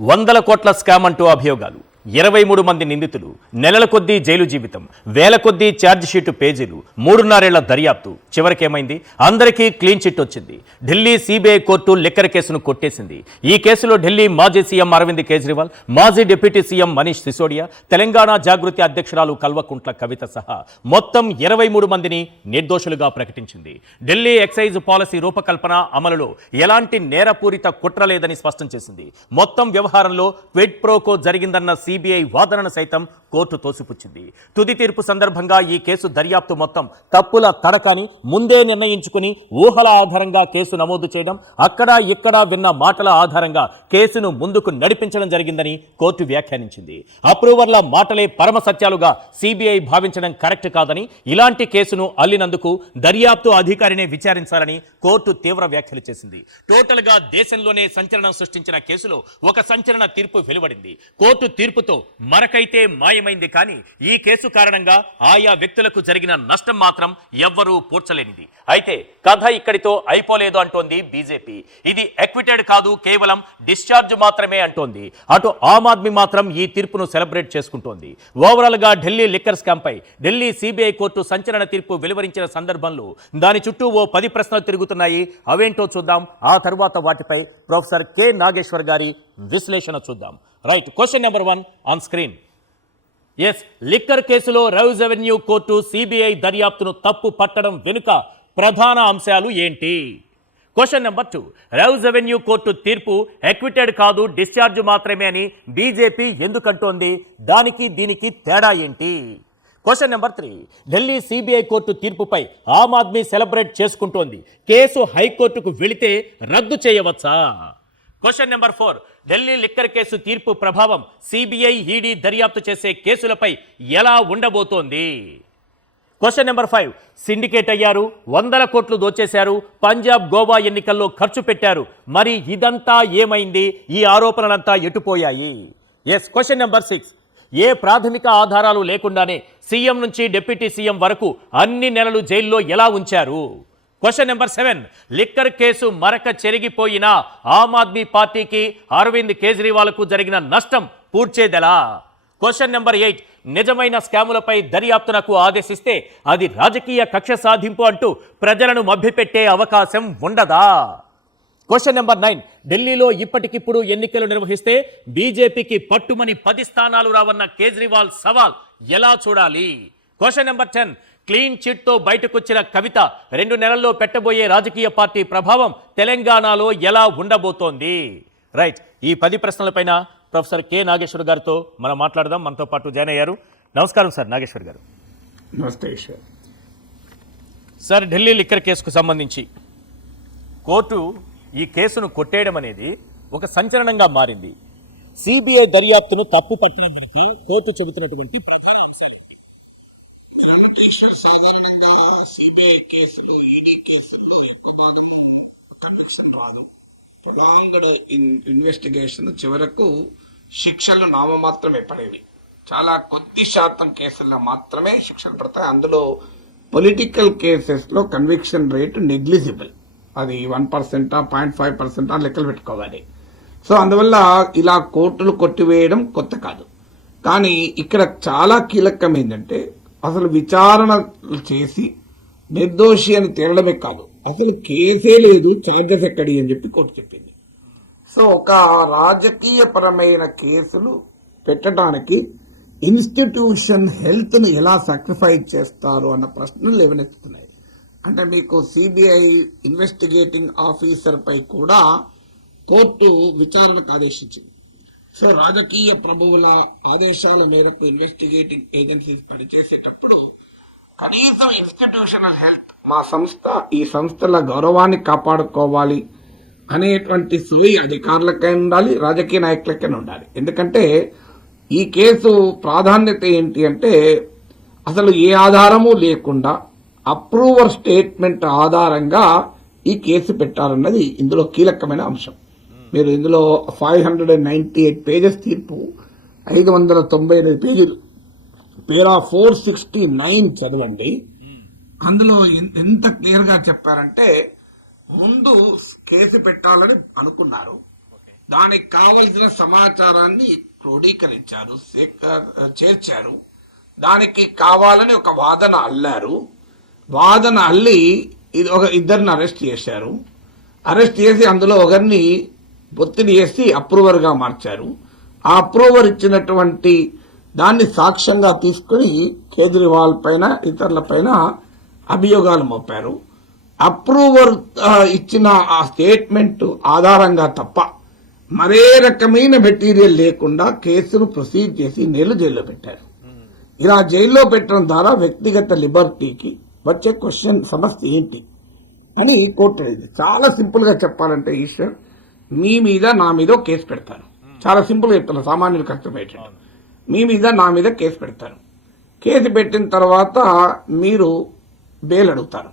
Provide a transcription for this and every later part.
వందల కోట్ల స్కామ్ అంటూ అభియోగాలు, 23 మంది నిందితులు, నెలల కొద్దీ జైలు జీవితం, వేల కొద్దీ ఛార్జ్ షీటు పేజీలు, 3.5 ఏళ్ల దర్యాప్తు. చివరికేమైంది? అందరికీ క్లీన్ చిట్ వచ్చింది. ఢిల్లీ సిబిఐ కోర్టు లిక్కర్ కేసును కొట్టేసింది. ఈ కేసులో ఢిల్లీ మాజీ సీఎం అరవింద్ కేజ్రీవాల్, మాజీ డిప్యూటీ సీఎం మనీష్ సిసోడియా, తెలంగాణ జాగృతి అధ్యక్షురాలు కల్వకుంట్ల కవిత సహా మొత్తం 23 మందిని నిర్దోషులుగా ప్రకటించింది. ఢిల్లీ ఎక్సైజ్ పాలసీ రూపకల్పన అమలులో ఎలాంటి నేరపూరిత కుట్ర లేదని స్పష్టం చేసింది. మొత్తం వ్యవహారంలో క్విడ్ ప్రోకో జరిగిందన్న సిబిఐ వాదనను సైతం కోర్టు తోసిపుచ్చింది. తుది తీర్పు సందర్భంగా ఈ కేసు దర్యాప్తు మొత్తం తప్పుల తడకని ముందే నిర్ణయించుకుని ఊహల ఆధారంగా కేసు నమోదు చేయడం, అక్కడ ఇక్కడ విన్న మాటల ఆధారంగా కేసును ముందుకు నడిపించడం జరిగిందని కోర్టు వ్యాఖ్యానించింది. అప్రూవర్ల మాటలే పరమ సత్యాలుగా సిబిఐ భావించడం కరెక్ట్ కాదని, ఇలాంటి కేసును అల్లినందుకు దర్యాప్తు అధికారినే విచారించాలని కోర్టు తీవ్ర వ్యాఖ్యలు చేసింది. టోటల్ గా దేశంలోనే సంచలనం సృష్టించిన కేసులో ఒక సంచలన తీర్పు వెలువడింది. కోర్టు తీర్పుతో మరకైతే మాయమైంది, కానీ ఈ కేసు కారణంగా ఆయా వ్యక్తులకు జరిగిన నష్టం మాత్రం ఎవ్వరూ పూడ్చలేనిది. అయితే కథ ఇక్కడితో అయిపోలేదు అంటోంది బీజేపీ. ఇది ఎక్విటెడ్ కాదు, కేవలం డిశ్చార్జ్ మాత్రమే అంటోంది. అటు ఆమ్ ఆద్మీ మాత్రం ఈ తీర్పును సెలబ్రేట్ చేసుకుంటోంది. ఓవరాల్ గా ఢిల్లీ లిక్కర్ స్కామ్ పై ఢిల్లీ సిబిఐ కోర్టు సంచలన తీర్పు వెలువరించిన సందర్భంలో దాని చుట్టూ ఓ 10 ప్రశ్నలు తిరుగుతున్నాయి. అవేంటో చూద్దాం. ఆ తరువాత వాటిపై ప్రొఫెసర్ కె నాగేశ్వర్ గారి విశ్లేషణ చూద్దాం. Right, question number 1 on screen. Yes, liquor కేసులో రౌజ్ అవెన్యూ కోర్టు సిబిఐ దర్యాప్తును తప్పు పట్టడం వెనుక ప్రధాన అంశాలు ఏంటి? Question number 2, Rouse avenue court తీర్పు ఎక్విటెడ్ కాదు, డిశ్చార్జ్ మాత్రమే అని బీజేపీ ఎందుకంటోంది? దానికి దీనికి తేడా ఏంటి? Question number 3, Delhi CBI court తీర్పుపై ఆమ్ ఆద్మీ సెలబ్రేట్ చేసుకుంటోంది. కేసు హైకోర్టుకు వెళితే రద్దు చేయవచ్చా? Question number 4, Delhi liquor case తీర్పు ప్రభావం సిబిఐ, ఈడీ దర్యాప్తు చేసే కేసులపై ఎలా ఉండబోతోంది? క్వశ్చన్ నెంబర్ 5, సిండికేట్ అయ్యారు, 100 కోట్లు దోచేశారు, పంజాబ్ గోవా ఎన్నికల్లో ఖర్చు పెట్టారు, మరి ఇదంతా ఏమైంది? ఈ ఆరోపణలంతా ఎటుపోయాయి? ఎస్, క్వశ్చన్ నెంబర్ 6, ఏ ప్రాథమిక ఆధారాలు లేకుండానే సీఎం నుంచి డిప్యూటీ సీఎం వరకు అన్ని నెలలు జైల్లో ఎలా ఉంచారు? క్వశ్చన్ నెంబర్ 7, లిక్కర్ కేసు మరక చెరిగిపోయినా ఆమ్ ఆద్మీ పార్టీకి, అరవింద్ కేజ్రీవాల్కు జరిగిన నష్టం పూడ్చేదెలా? క్వశ్చన్ నెంబర్ 8, నిజమైన స్కాములపై దర్యాప్తునకు ఆదేశిస్తే అది రాజకీయ కక్ష సాధింపు అంటూ ప్రజలను మభ్యపెట్టే అవకాశం ఉండదా? క్వశ్చన్ నెంబర్ 9, ఢిల్లీలో ఇప్పటికిప్పుడు ఎన్నికలు నిర్వహిస్తే బీజేపీకి పట్టుమని 10 స్థానాలు రావన్న కేజ్రీవాల్ సవాల్ ఎలా చూడాలి? క్వశ్చన్ నెంబర్ 10, క్లీన్ చిట్తో బయటకొచ్చిన కవిత 2 నెలల్లో పెట్టబోయే రాజకీయ పార్టీ ప్రభావం తెలంగాణలో ఎలా ఉండబోతోంది? రైట్, ఈ 10 ప్రశ్నలపైన ప్రొఫెసర్ కె నాగేశ్వర్ గారితో మనం మాట్లాడదాం. మనతో పాటు జాయిన్ అయ్యారు. నమస్కారం సార్ నాగేశ్వర్ గారు. నమస్తే సార్, ఢిల్లీ లిక్కర్ కేసుకు సంబంధించి కోర్టు ఈ కేసును కొట్టేయడం అనేది ఒక సంచలనంగా మారింది. సిబిఐ దర్యాప్తును తప్పు పట్టడానికి కోర్టు చెబుతున్నటువంటి ప్రధాన అంశాలు సాధారణంగా సిబిఐ కేసులు, ఈడీ కేసుల్లో ఎక్కువ భాగము కన్విక్షన్ రాదు. ప్రొలాంగ్డ్ ఇన్వెస్టిగేషన్ చివరకు శిక్షలు నామమాత్రమే పడేవి. చాలా కొద్ది శాతం కేసుల్లో మాత్రమే శిక్షలు పడతాయి. అందులో పొలిటికల్ కేసెస్ లో కన్విక్షన్ రేటు నెగ్లిజిబుల్. అది 1%, 0.5% లెక్కలు పెట్టుకోవాలి. సో అందువల్ల ఇలా కోర్టులు కొట్టివేయడం కొత్త కాదు. కానీ ఇక్కడ చాలా కీలకం ఏంటంటే అసలు విచారణ చేసి నిర్దోషి అని తేలడమే కాదు, అసలు కేసే లేదు, ఛార్జెస్ ఎక్కడి అని చెప్పి కోర్టు చెప్పింది. సో ఒక రాజకీయ పరమైన కేసులు పెట్టడానికి ఇన్స్టిట్యూషన్ హెల్త్ ను ఎలా సాక్రిఫైస్ చేస్తారు అన్న ప్రశ్నలు లేవనెత్తుతున్నాయి. అంటే మీకు సిబిఐ ఇన్వెస్టిగేటింగ్ ఆఫీసర్ పై కూడా కోర్టు విచారణకు ఆదేశించింది. సో రాజకీయ ప్రభువుల ఆదేశాల మేరకు ఇన్వెస్టిగేటింగ్ ఏజెన్సీస్ పనిచేసేటప్పుడు కనీసం ఇన్స్టిట్యూషనల్ హెల్త్, మా సంస్థ ఈ సంస్థల గౌరవాన్ని కాపాడుకోవాలి అనేటువంటి సోయి అధికారులకై ఉండాలి, రాజకీయ నాయకులకైనా ఉండాలి. ఎందుకంటే ఈ కేసు ప్రాధాన్యత ఏంటి అంటే అసలు ఏ ఆధారము లేకుండా అప్రూవర్ స్టేట్మెంట్ ఆధారంగా ఈ కేసు పెట్టాలన్నది ఇందులో కీలకమైన అంశం. మీరు ఇందులో 598 పేజెస్ తీర్పు, 598 పేజీలు, పేరా 469 చదవండి. అందులో ఎంత క్లియర్ గా చెప్పారంటే ముందు కేసు పెట్టాలని అనుకున్నారు, దానికి కావలసిన సమాచారాన్ని క్రోడీకరించారు, చేర్చారు. దానికి కావాలని ఒక వాదన అల్లారు. వాదన అల్లి ఇద్దరిని అరెస్ట్ చేశారు. అరెస్ట్ చేసి అందులో ఒకరిని ఒత్తిడి చేసి అప్రూవర్గా మార్చారు. ఆ అప్రూవర్ ఇచ్చినటువంటి దాన్ని సాక్ష్యంగా తీసుకుని కేజ్రీవాల్ పైన ఇతరుల పైన అభియోగాలు మోపారు. అప్రూవర్ ఇచ్చిన ఆ స్టేట్మెంట్ ఆధారంగా తప్ప మరే రకమైన మెటీరియల్ లేకుండా కేసును ప్రొసీడ్ చేసి నెలలు జైల్లో పెట్టారు. ఇలా జైల్లో పెట్టడం ద్వారా వ్యక్తిగత లిబర్టీకి వచ్చే క్వశ్చన్ సమస్య ఏంటి అని కోర్టు అడిగింది. చాలా సింపుల్ గా చెప్పాలంటే ఈశ్వర్, మీ మీద నా మీద కేసు పెడతారు. చాలా సింపుల్ గా చెప్తాను, సామాన్యులకు అర్థమయ్యేటట్టు. మీ మీద నా మీద కేసు పెడతారు. కేసు పెట్టిన తర్వాత మీరు బెయిల్ అడుగుతారు.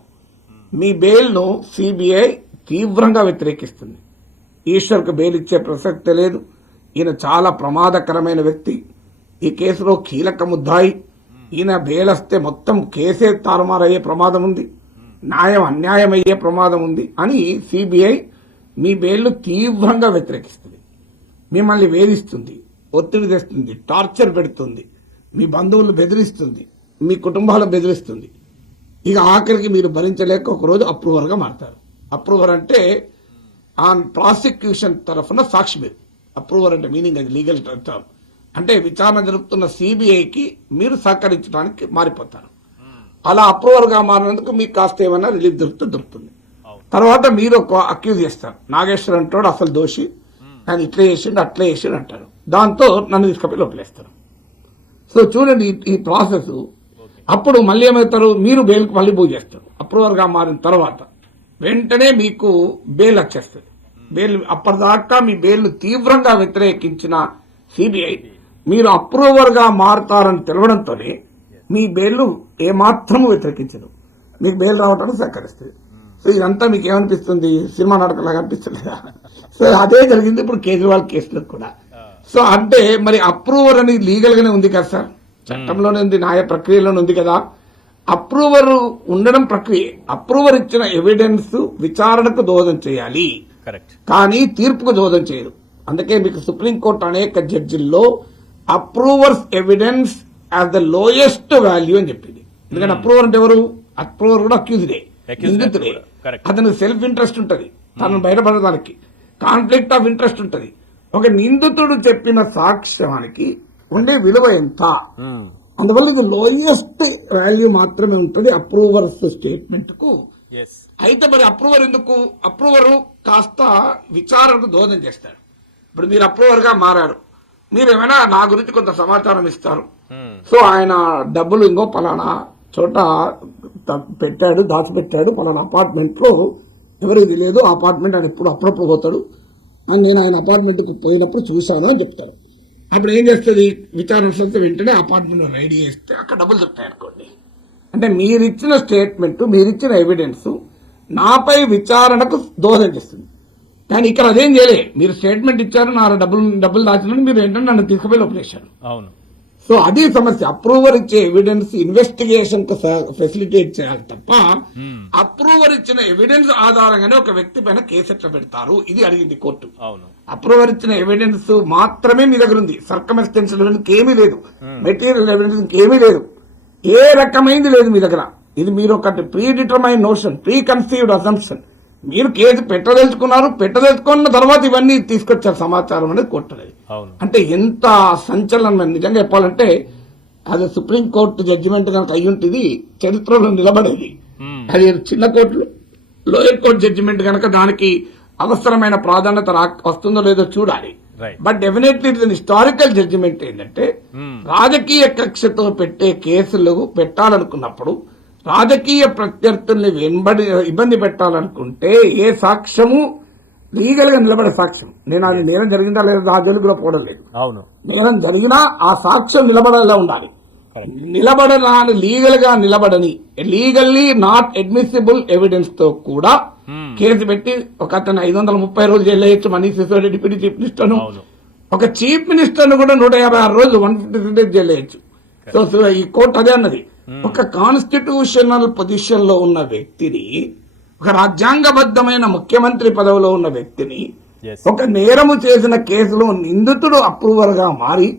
మీ బెయిల్ను సిబిఐ తీవ్రంగా వ్యతిరేకిస్తుంది. ఈశ్వర్కు బెయిల్ ఇచ్చే ప్రసక్తే లేదు. ఈయన చాలా ప్రమాదకరమైన వ్యక్తి, ఈ కేసులో కీలక ముద్దాయి. ఈయన బెయిల్ వస్తే మొత్తం కేసే తారుమారయ్యే ప్రమాదం ఉంది, న్యాయం అన్యాయం అయ్యే ప్రమాదం ఉంది అని సిబిఐ మీ బెయిల్ను తీవ్రంగా వ్యతిరేకిస్తుంది. మిమ్మల్ని వేధిస్తుంది, ఒత్తిడి తెస్తుంది, టార్చర్ పెడుతుంది, మీ బంధువులు బెదిరిస్తుంది, మీ కుటుంబాలు బెదిరిస్తుంది. ఇక ఆఖరికి మీరు భరించలేక ఒకరోజు అప్రూవర్గా మారతారు. అప్రూవర్ అంటే ఆ ప్రాసిక్యూషన్ తరఫున సాక్షి మీరు. అప్రూవర్ అంటే మీనింగ్ అది లీగల్ టర్మ్. అంటే విచారణ జరుపుతున్న సిబిఐకి మీరు సహకరించడానికి మారిపోతారు. అలా అప్రూవర్గా మారినందుకు మీకు కాస్త ఏమైనా రిలీఫ్ దొరుకుతుంది. తర్వాత మీరు ఒక అక్యూజ్ చేస్తారు, నాగేశ్వర్ అంటాడు అసలు దోషి, ఆయన ఇట్లా చేసిండు అట్లా చేసిండు అంటారు. దాంతో నన్ను తీసుకపోయి లోపలేస్తారు. సో చూడండి ఈ ప్రాసెస్. అప్పుడు మళ్ళీ ఏమవుతారు, మీరు బెయిల్కి మళ్ళీ మూవ్ చేస్తారు. అప్రూవర్గా మారిన తర్వాత వెంటనే మీకు బెయిల్ వచ్చేస్తుంది. బెయిల్ అప్పటిదాకా మీ బెయిల్ తీవ్రంగా వ్యతిరేకించిన సిబిఐ మీరు అప్రూవర్గా మారుతారని తెలవడంతోనే మీ బెయిల్ ఏమాత్రము వ్యతిరేకించదు, మీకు బెయిల్ రావడానికి సహకరిస్తుంది. సో ఇదంతా మీకు ఏమనిపిస్తుంది, సినిమా నాటకంలాగా అనిపిస్తలేదా? సో అదే జరిగింది ఇప్పుడు కేజ్రీవాల్ కేసులో కూడా. సో అంటే మరి అప్రూవర్ అని లీగల్ గానే ఉంది కదా సార్, చట్టంలోనే ఉంది, న్యాయ ప్రక్రియలోనే ఉంది కదా. అప్రూవర్ ఉండడం ప్రక్రియ. అప్రూవర్ ఇచ్చిన ఎవిడెన్స్ విచారణకు దోహదం చేయాలి, కానీ తీర్పుకు దోహదం చేయదు. అందుకే మీకు సుప్రీంకోర్టు అనేక జడ్జిల్లో approvers evidence as the lowest value అని చెప్పింది. ఎందుకంటే అప్రూవర్ అంటే ఎవరు? అప్రూవర్ కూడా అక్యూజ్డే, నిందితుడే. అతనికి సెల్ఫ్ ఇంట్రెస్ట్ ఉంటుంది, తనను బయటపడడానికి కాన్ఫ్లిక్ట్ ఆఫ్ ఇంట్రెస్ట్ ఉంటుంది. ఒక నిందితుడు చెప్పిన సాక్ష్యానికి ఉండే విలువ ఎంత, అందువల్ల ఇది లోయెస్ట్ వాల్యూ మాత్రమే ఉంటుంది అప్రూవర్స్ స్టేట్మెంట్ కు. అయితే మరి అప్రూవర్ ఎందుకు? అప్రూవర్ కాస్త విచారణకు దోహదం చేస్తాడు. ఇప్పుడు మీరు అప్రూవర్ గా మారారు, మీరు ఏమైనా నా గురించి కొంత సమాచారం ఇస్తారు. సో ఆయన డబ్బులు ఇంకో పలానా చోట పెట్టాడు, దాచిపెట్టాడు, పలానా అపార్ట్మెంట్ లో ఎవరికి తెలియదు, ఆ అపార్ట్మెంట్ ఆయన ఎప్పుడు అప్పుడప్పుడు పోతాడు అని నేను ఆయన అపార్ట్మెంట్ కు పోయినప్పుడు చూశాను అని చెప్తారు. అప్పుడు ఏం చేస్తుంది విచారణ సంస్థ, వెంటనే అపార్ట్మెంట్ రైడ్ చేస్తే అక్కడ డబ్బులు దొరుకుతాయి అనుకోండి. అంటే మీరిచ్చిన స్టేట్మెంట్, మీరిచ్చిన ఎవిడెన్స్ నాపై విచారణకు దోహదం చేస్తుంది. కానీ ఇక్కడ అదేం చేయలే, మీరు స్టేట్మెంట్ ఇచ్చారు, నా డబ్బులు దాచినని మీరు ఏంటంటే నన్ను తీసుకుపోయి లోపలేశారు. అవును. సో అది సమస్య. అప్రూవర్ ఇచ్చే ఎవిడెన్స్ ఇన్వెస్టిగేషన్ కు ఫెసిలిటేట్ చేయాలి తప్ప అప్రూవర్ ఇచ్చిన ఎవిడెన్స్ ఆధారంగానే ఒక వ్యక్తి పైన కేసు ఎట్లా పెడతారు, ఇది అడిగింది కోర్టు. అప్రూవర్ ఇచ్చిన ఎవిడెన్స్ మాత్రమే మీ దగ్గర ఉంది, సర్కమ్స్టెన్షియల్ ఎవిడెన్స్ ఏమీ లేదు, మెటీరియల్ ఎవిడెన్స్ ఇంకేమీ లేదు, ఏ రకమైంది లేదు మీ దగ్గర. ఇది మీరు ఒకటి pre determine notion, pre conceived assumption. మీరు కేసు పెట్టదలుచుకున్న తర్వాత ఇవన్నీ తీసుకొచ్చారు సమాచారం అనేది కోర్టులేదు. అంటే ఎంత సంచలనం నిజంగా చెప్పాలంటే, అది సుప్రీంకోర్టు జడ్జిమెంట్ కనుక అయ్యుంటుంది చరిత్రలో నిలబడేది. అది చిన్న కోర్టులు, లోయర్ కోర్టు జడ్జిమెంట్ కనుక దానికి అవసరమైన ప్రాధాన్యత వస్తుందో లేదో చూడాలి. But definitely it's historical judgement. ఏంటంటే రాజకీయ కక్షతో పెట్టే కేసులు పెట్టాలనుకున్నప్పుడు, రాజకీయ ప్రత్యర్థుల్ని ఇబ్బంది పెట్టాలనుకుంటే ఏ సాక్ష్యము లీగల్ గా నిలబడే సాక్ష్యం, నేను అది నేరం జరిగిందా లేదా ఆ జైలుగులో పోవడం లేదు, నేరం జరిగినా ఆ సాక్ష్యం నిలబడేలా ఉండాలి. నిలబడని లీగల్ గా నిలబడని లీగల్లీ నాట్ అడ్మిసిబుల్ ఎవిడెన్స్ తో కూడా కేసు పెట్టి ఒక అతను 530 రోజులు జైలు వేయచ్చు. Manish Sisodia deputy chief minister ను, ఒక చీఫ్ మినిస్టర్ ను కూడా 156 రోజులు 156 days జైలు వేయచ్చు. సో ఈ కోర్టు అదే అన్నది, ఒక కాన్స్టిట్యూషనల్ పొజిషన్ లో ఉన్న వ్యక్తిని, ఒక రాజ్యాంగబద్ధమైన ముఖ్యమంత్రి పదవిలో ఉన్న వ్యక్తిని Yes. ఒక నేరము చేసిన కేసులో నిందితుడు అప్రూవర్ గా మారి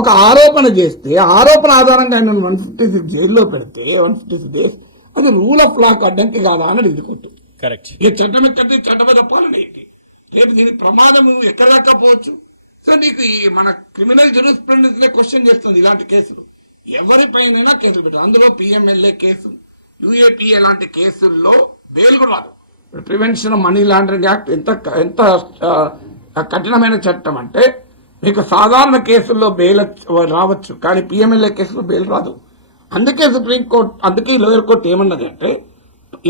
ఒక ఆరోపణ చేస్తే ఆరోపణ ఆధారంగా ఆయన 156 జైల్లో పెడితే 156 డేస్ అది రూల్ ఆఫ్ లాకు అడ్డంకి కాదా అని అడుగుకోవచ్చు. కరెక్ట్. ఈ చట్టం ఎక్కడి చట్టబద్ధ పాలన ఏంటి? రేపు దీని ప్రమాదం ఎక్కడ రాకపోవచ్చు. సో నీకు ఈ మన క్రిమినల్ జూరిస్ప్రుడెన్స్ క్వశ్చన్ చేస్తుంది ఇలాంటి కేసులు. ఎవరిపైన కేసులు పెట్టారు. అందులో పిఎంఎల్ఏ కేసు, యుఏపీఏ లాంటి కేసుల్లో బెయిల్ కూడా రాదు. ప్రివెన్షన్ మనీ లాండరింగ్ యాక్ట్ ఎంత ఎంత కఠినమైన చట్టం అంటే మీకు సాధారణ కేసుల్లో బెయిల్ రావచ్చు, కానీ పిఎంఎల్ఏ కేసులో బెయిల్ రాదు. అందుకే సుప్రీంకోర్టు, అందుకే లోయర్ కోర్టు ఏమన్నది అంటే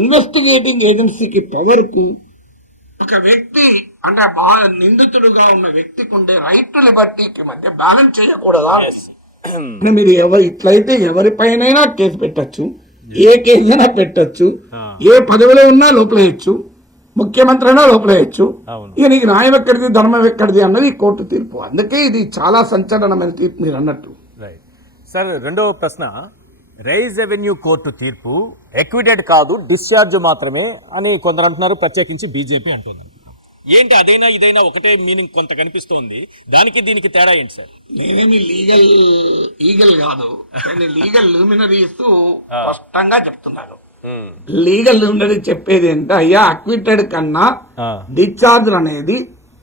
ఇన్వెస్టిగేటింగ్ ఏజెన్సీకి పవర్కు ఒక వ్యక్తి అంటే బాగా నిందితుడుగా ఉన్న వ్యక్తికి ఉండే రైట్ టు లిబర్టీకి మధ్య బ్యాలెన్స్ చేయకూడదా? మీరు ఇట్లయితే ఎవరిపైనైనా కేసు పెట్టచ్చు, ఏ కేసైనా పెట్టచ్చు, ఏ పదవిలో ఉన్నా లోపలేయచ్చు, ముఖ్యమంత్రి అయినా లోపలేయచ్చు. ఇక నీకు న్యాయం ఎక్కడిది ధర్మం ఎక్కడిది అన్నది ఈ కోర్టు తీర్పు. అందుకే ఇది చాలా సంచలనమైన తీర్పు మీరు అన్నట్టు. సార్, రెండవ ప్రశ్న, రైజ్ రెవెన్యూ కోర్టు తీర్పు ఎక్విటెడ్ కాదు, డిశ్చార్జ్ మాత్రమే అని కొందరు అంటున్నారు, ప్రత్యేకించి బీజేపీ అంటున్నారు. ఏంటి అదైనా ఇదైనా ఒకటే మీనింగ్ కొంత కనిపిస్తోంది, దానికి దీనికి తేడా ఏంటి సార్? నేనేమి లీగల్ కాదు, కానీ లీగల్ లూమినరీస్ స్పష్టంగా చెప్తున్నారు. లీగల్ లూమినరీ చెప్పేది ఏంటంటే అయ్యా అక్విటెడ్ కన్నా డిశ్చార్జ్ అనేది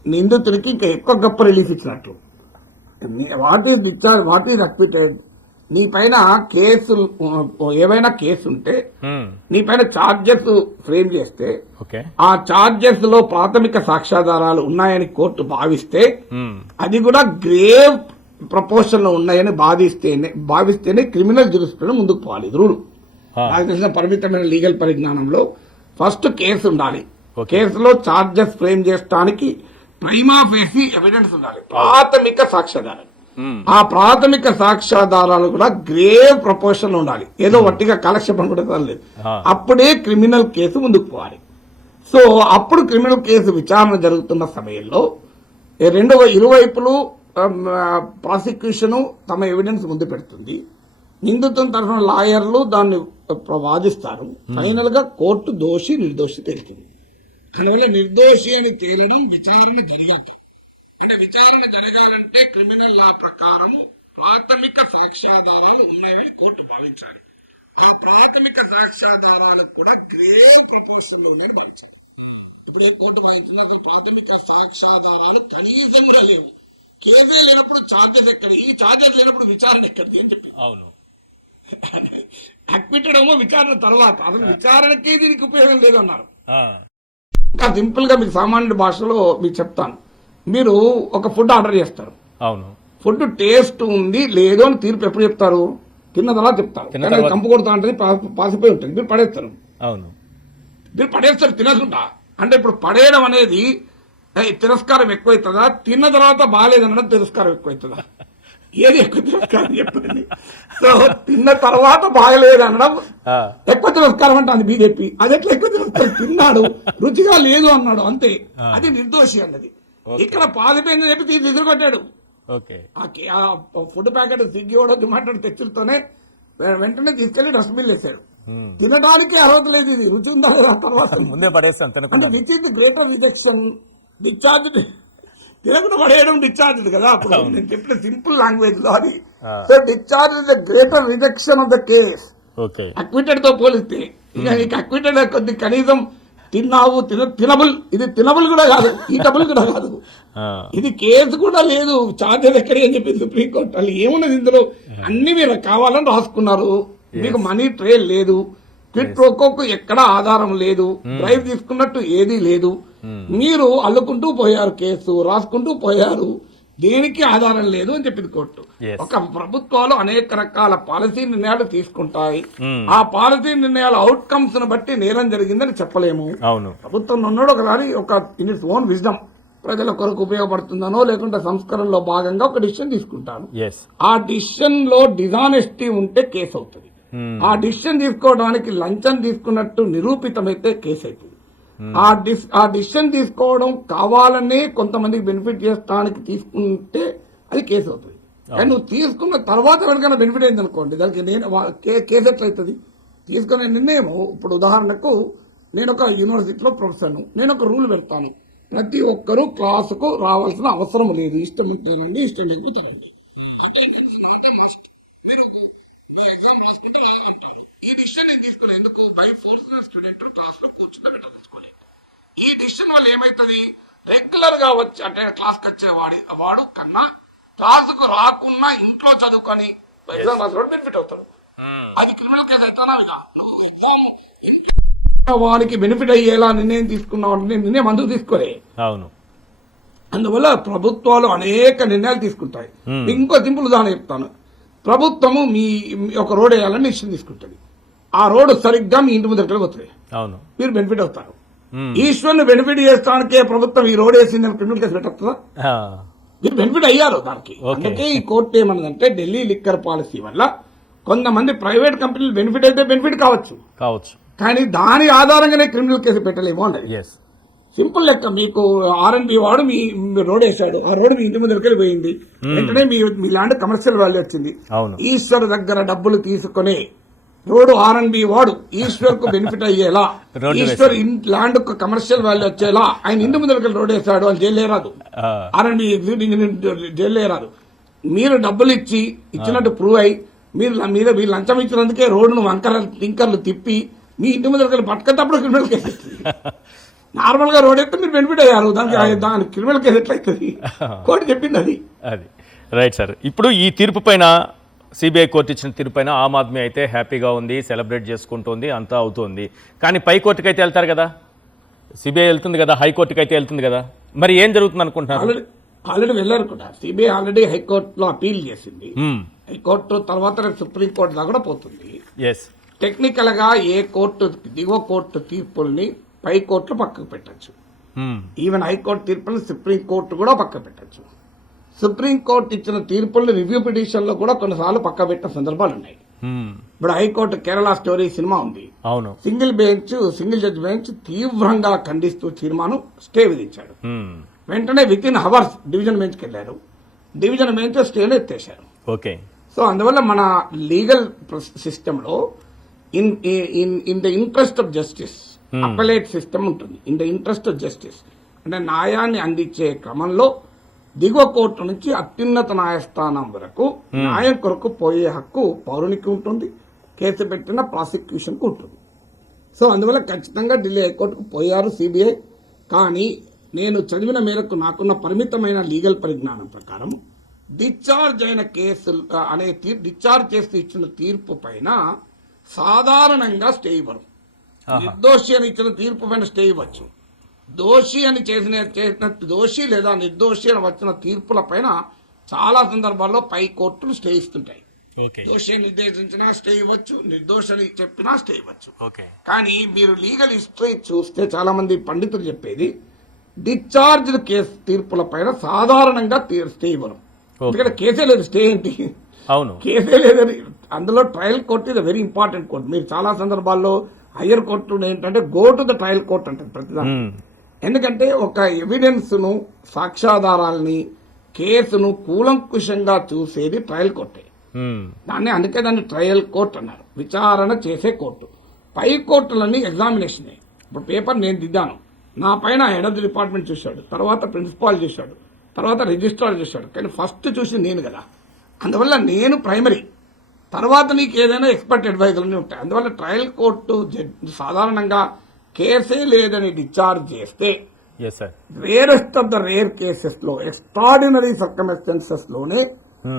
నిందితుడికి ఇంకా ఎక్కువ గొప్ప రిలీఫ్ ఇచ్చినట్లు. What is discharge, what is acquitted? నీ పైన కేసులు ఏవైనా కేసు ఉంటే నీ పైన ఛార్జెస్ ఫ్రేమ్ చేస్తే ఆ ఛార్జెస్ లో ప్రాథమిక సాక్ష్యాధారాలు ఉన్నాయని కోర్టు భావిస్తే అది కూడా గ్రేవ్ ప్రపోర్షన్ లో ఉన్నాయని భావిస్తేనే క్రిమినల్ జ్యూరిస్ప్రుడెన్స్ ముందుకు పోవాలి. ఇది రూల్. నాకు తెలిసిన పరిమితమైన లీగల్ పరిజ్ఞానంలో ఫస్ట్ కేసు ఉండాలి. కేసులో ఛార్జెస్ ఫ్రేమ్ చేయడానికి ప్రైమా ఫేసి ఎవిడెన్స్ ఉండాలి, ప్రాథమిక సాక్ష్యాధారాలు. ఆ ప్రాథమిక సాక్ష్యాధారాలు కూడా గ్రేవ్ ప్రపోర్షన్ లో ఉండాలి, ఏదో వట్టిగా కాలక్షేపం కూడా లేదు. అప్పుడే క్రిమినల్ కేసు ముందుకు పోవాలి. సో అప్పుడు క్రిమినల్ కేసు విచారణ జరుగుతున్న సమయంలో ఇరువైపులు ప్రాసిక్యూషన్ తమ ఎవిడెన్స్ ముందు పెడుతుంది, నిందితుల తరఫున లాయర్లు దాన్ని వాదిస్తారు. ఫైనల్ గా కోర్టు దోషి నిర్దోషి తేలుతుంది. అందువల్ల నిర్దోషి అని తేలడం విచారణ జరిగాక, అంటే విచారణ జరగాలంటే క్రిమినల్ లా ప్రకారము ప్రాథమిక సాక్ష్యాధారాలు ఉన్నాయని కోర్టు భావించాలి. ఆ ప్రాథమిక సాక్ష్యాధారాలకు కూడా గ్రేవ్ ప్రపోర్షన్ లో ఉన్నాయని భావించాలి. ఇప్పుడు ఈ కోర్టు భావించిన ప్రాథమిక సాక్ష్యాధారాలు కనీసం కూడా లేవు. కేసే లేనప్పుడు ఛార్జెస్ ఎక్కడ, ఈ ఛార్జెస్ లేనప్పుడు విచారణ ఎక్కడిది అని చెప్పి. అవును, అక్విటెడ్ ఏమో విచారణ తర్వాత, అసలు విచారణకే దీనికి ఉపయోగం లేదు అన్నారు. ఇంకా సింపుల్ గా మీకు సామాన్య భాషలో మీకు చెప్తాను. మీరు ఒక ఫుడ్ ఆర్డర్ చేస్తారు, అవును, ఫుడ్ టేస్ట్ ఉంది లేదు అని తీర్పు ఎప్పుడు చెప్తారు? తిన్న తర్వాత చెప్తారు. కంపు కొడుతా ఉంటుంది, పాసిపోయి ఉంటుంది, మీరు పడేస్తారు. అవును, మీరు పడేస్తారు తినకుండా. అంటే ఇప్పుడు పడేయడం అనేది తిరస్కారం ఎక్కువైతుందా, తిన్న తర్వాత బాగాలేదనడం తిరస్కారం ఎక్కువైతుందా? ఏది ఎక్కువ తిరస్కారం చెప్పండి? సో తిన్న తర్వాత బాగలేదు అనడం ఎక్కువ తిరస్కారం అంటే అది బీజేపీ. అది ఎట్లా ఎక్కువ తిరస్కారం? తిన్నాడు, రుచిగా లేదు అన్నాడు, అంతే, అది నిర్దోషి అన్నది. ఇక్కడ పాలిపోయిందని చెప్పి తీసి కొట్టాడు. ఆ ఫుడ్ ప్యాకెట్ స్విగ్గీ కూడా జొమాటో తెచ్చుతోనే వెంటనే తీసుకెళ్లి డస్ట్బిన్ వేసాడు. తినడానికి అర్హత లేదు, ఇది రుచి ఉందా తర్వాత ముందే పడేస్తాను. అంటే which is the greater rejection? Discharge తినకుండా పడేయడం డిశ్చార్జ్ కదా. అప్పుడు నేను చెప్పిన సింపుల్ లాంగ్వేజ్ లో అది. So discharge is the greater rejection of the case. Acquitted తో పోలిస్తే ఇక అక్విటెడ్ కొద్ది కనీసం తిన్నావు, తినబుల్, ఇది తినబుల్ కూడా కాదు, ఈటబుల్ కూడా కాదు, ఇది కేసు కూడా లేదు, ఛార్జెస్ ఎక్కడే అని చెప్పింది సుప్రీంకోర్టు. వాళ్ళు ఏమున్నది ఇందులో? అన్ని మీరు కావాలని రాసుకున్నారు, మీకు మనీ ట్రేల్ లేదు, క్విట్ ప్రోకోకు ఎక్కడా ఆధారం లేదు, డ్రైవ్ తీసుకున్నట్టు ఏదీ లేదు, మీరు అల్లుకుంటూ పోయారు, కేసు రాసుకుంటూ పోయారు, దేనికి ఆధారం లేదు అని చెప్పింది కోర్టు. ఒక ప్రభుత్వాలు అనేక రకాల పాలసీ నిర్ణయాలు తీసుకుంటాయి, ఆ పాలసీ నిర్ణయాల అవుట్కమ్స్ ను బట్టి నేరం జరిగిందని చెప్పలేము. ప్రభుత్వం ఉన్నాడు ఒకసారి ఒక ఇన్ ఇట్స్ ఓన్ విజ్డమ్ ప్రజల కొరకు ఉపయోగపడుతుందనో లేకుంటే సంస్కరణలో భాగంగా ఒక డిసిషన్ తీసుకుంటాను. ఆ డిసిషన్ లో డిజానెస్టీ ఉంటే కేసు అవుతుంది. ఆ డిసిషన్ తీసుకోవడానికి లంచం తీసుకున్నట్టు నిరూపితమైతే కేసు అవుతుంది. ఆ డిసిషన్ తీసుకోవడం కావాలనే కొంతమందికి బెనిఫిట్ చేస్తానికి తీసుకుంటే అది కేసు అవుతుంది. కానీ నువ్వు తీసుకున్న తర్వాత ఎవరికైనా బెనిఫిట్ అయింది అనుకోండి, దానికి నేను కేసు ఎట్లయితుంది? తీసుకునే నిర్ణయం. ఇప్పుడు ఉదాహరణకు నేను ఒక యూనివర్సిటీలో ప్రొఫెసర్ను, నేను ఒక రూల్ పెడతాను, ప్రతి ఒక్కరూ క్లాసుకు రావాల్సిన అవసరం లేదు. ఇష్టం ఉంటారండి, ఇష్టం లేకపోతారండి. Attendance not must. మీరు ఎగ్జామ్ రాసుకుంటే రామంటారు. ఈ డిసిషన్ నేను తీసుకున్నాను. ఎందుకు? బై ఫోర్స్ స్టూడెంట్ క్లాస్ లో కూర్చుంటే పెట్టదలుచుకోలేదు. ఈ డిసిషన్ వల్ల ఏమైతుంది, రెగ్యులర్ గా వచ్చి అంటే క్లాస్కి వాడు కన్నా క్లాసుకు రాకున్నా ఇంట్లో చదువుకొని ఎగ్జామ్ రాసినప్పుడు బెనిఫిట్ అవుతాడు. అది క్రిమినల్ కేసు అవుతానా? నువ్వు ఎగ్జామ్ వానికి బెనిఫిట్ అయ్యేలా నిర్ణయం తీసుకున్నావు అంటే నిర్ణయం అందుకు తీసుకోలే. అవును. అందువల్ల ప్రభుత్వాలు అనేక నిర్ణయాలు తీసుకుంటాయి. ఇంకో సింపుల్ ఉదాహరణ చెప్తాను. ప్రభుత్వము మీ ఒక రోడ్ వేయాలని డిసిషన్ తీసుకుంటుంది. ఆ రోడ్డు సరిగ్గా మీ ఇంటి ముందరికి పోతుంది. అవును. మీరు బెనిఫిట్ అవుతారు. ఈశ్వర్ని బెనిఫిట్ చేస్తానికే ప్రభుత్వం ఈ రోడ్ వేసిందని క్రిమినల్ కేసు పెట్టొస్తుందా? మీరు బెనిఫిట్ అయ్యారు దానికి. అందుకే ఈ కోర్టు ఏమన్నదంటే ఢిల్లీ లిక్కర్ పాలసీ వల్ల కొంతమంది ప్రైవేట్ కంపెనీలు బెనిఫిట్ అయితే బెనిఫిట్ కావచ్చు, కానీ దాని ఆధారంగానే క్రిమినల్ కేసు పెట్టలేమో అన్నది. సింపుల్ లెక్క. మీకు R&B వాడు మీ రోడ్ వేశాడు, ఆ రోడ్ మీ ఇంటి ముందు వెళ్ళిపోయింది, వెంటనే మీ ల్యాండ్ కమర్షియల్ వాల్యూ వచ్చింది. ఈశ్వర్ దగ్గర డబ్బులు తీసుకునే రోడ్డు R&B వాడు ఈశ్వర్ కు బెనిఫిట్ అయ్యేలా, ఈశ్వర్ ల్యాండ్ కు కమర్షియల్ వాల్యూ వచ్చేలా ఆయన ఇంటి ముందు రోడ్ వేశాడు, వాళ్ళు జైలు రాదు. R&B ఎగ్జిక్యూటివ్ జైలు రాదు. మీరు డబ్బులు ఇచ్చినట్టు ప్రూవ్ అయ్యి మీరు లంచం ఇచ్చినందుకే రోడ్డును టింకర్లు తిప్పి మీ ఇంటి ముందు పట్టుకున్నప్పుడు క్రిమినల్ కేసు వస్తుంది. నార్మల్ గా రోడ్ అయితే మీరు బెనిఫిట్ అయ్యారు, దానికి క్రిమినల్ కేసు ఎట్లయితుంది? కోర్టు చెప్పింది అది. Right sir. ఇప్పుడు ఈ తీర్పు పైన, సిబిఐ కోర్టు ఇచ్చిన తీర్పు పైన ఆమ్ ఆద్మీ అయితే హ్యాపీగా ఉంది, సెలబ్రేట్ చేసుకుంటుంది, అంతా అవుతుంది. కానీ పై కోర్టుకి అయితే వెళ్తారు కదా, సిబిఐ వెళ్తుంది కదా, హైకోర్టుకి అయితే వెళ్తుంది కదా, మరి ఏం జరుగుతుంది అనుకుంటున్నారు? ఆల్రెడీ వెళ్ళారు కూడా. సిబిఐ ఆల్రెడీ హైకోర్టులో అపీల్ చేసింది. హైకోర్టు తర్వాత సుప్రీంకోర్టు దాకా కూడా పోతుంది. టెక్నికల్ గా ఏ కోర్టు దిగువ కోర్టు తీర్పుల్ని పై కోర్టులు పక్కకు పెట్టచ్చు. ఈవెన్ హైకోర్టు తీర్పుల్ని సుప్రీంకోర్టు కూడా పక్క పెట్టచ్చు. సుప్రీంకోర్టు ఇచ్చిన తీర్పుల్ని రివ్యూ పిటిషన్ లో కూడా కొన్నిసార్లు పక్క పెట్టిన సందర్భాలు ఉన్నాయి. ఇప్పుడు హైకోర్టు కేరళ స్టోరీ సినిమా ఉంది. సింగిల్ జడ్జి బెంచ్ తీవ్రంగా ఖండిస్తూ తీర్మానం స్టే విధించాడు. వెంటనే విత్ ఇన్ అవర్స్ డివిజన్ బెంచ్కి వెళ్లారు. డివిజన్ బెంచ్ స్టేను ఎత్తేశారు. సో అందువల్ల మన లీగల్ సిస్టమ్ లో in the interest of justice appellate system ఉంటుంది. In the interest of justice అంటే న్యాయాన్ని అందించే క్రమంలో దిగువ కోర్టు నుంచి అత్యున్నత న్యాయస్థానం వరకు న్యాయం కొరకు పోయే హక్కు పౌరునికి ఉంటుంది, కేసు పెట్టిన ప్రాసిక్యూషన్ కు ఉంటుంది. సో అందువల్ల ఖచ్చితంగా ఢిల్లీ హైకోర్టుకు పోయారు సిబిఐ. కానీ నేను చదివిన మేరకు నాకున్న పరిమితమైన లీగల్ పరిజ్ఞానం ప్రకారం డిశ్చార్జ్ అయిన కేసులు డిశ్చార్జ్ చేస్తూ ఇచ్చిన తీర్పు పైన సాధారణంగా స్టే ఇవ్వరు. నిర్దోషి అని ఇచ్చిన తీర్పు పైన స్టే ఇవ్వచ్చు. దోషి అని చేసిన దోషి లేదా నిర్దోషి అని వచ్చిన తీర్పుల పైన చాలా సందర్భాల్లో పై కోర్టులు స్టే ఇస్తుంటాయి. దోషి అని నిర్దేశించినా స్టే ఇవ్వచ్చు, నిర్దోషి అని చెప్పినా స్టే ఇవ్వచ్చు. కానీ మీరు లీగల్ హిస్టరీ చూస్తే చాలా మంది పండితులు చెప్పేది డిశ్చార్జ్ కేసు తీర్పుల పైన సాధారణంగా స్టే ఇవ్వరు. ఎందుకంటే కేసే లేదు, స్టే ఏంటి? కేసే లేదని. అందులో ట్రయల్ కోర్టు ఇది వెరీ ఇంపార్టెంట్ కోర్టు. మీరు చాలా సందర్భాల్లో హయ్యర్ కోర్టు ఏంటంటే go to the trial court అంటారు ప్రతిదాని. ఎందుకంటే ఒక ఎవిడెన్స్ ను, సాక్ష్యాధారాలని, కేసును కూలంకుషంగా చూసేది ట్రయల్ కోర్టే. అందుకే దాన్ని ట్రయల్ కోర్టు అన్నారు, విచారణ చేసే కోర్టు. పై కోర్టులన్నీ ఎగ్జామినేషన్. ఇప్పుడు పేపర్ నేను దిద్దాను, నా పైన హెడ్ ఆఫ్ ది డిపార్ట్మెంట్ చూశాడు, తర్వాత ప్రిన్సిపాల్ చూశాడు, తర్వాత రిజిస్ట్రార్ చూశాడు, కానీ ఫస్ట్ చూసి నేను కదా. అందువల్ల నేను ప్రైమరీ, తర్వాత నీకు ఏదైనా ఎక్స్పర్ట్ అడ్వైజర్లు ఉంటాయి. అందువల్ల ట్రయల్ కోర్టు సాధారణంగా కేసే లేదని డిశ్చార్జ్ చేస్తే rarest of the rare cases లో, ఎక్స్ట్రాడినరీ సర్కమ్స్టాన్సెస్ లోనే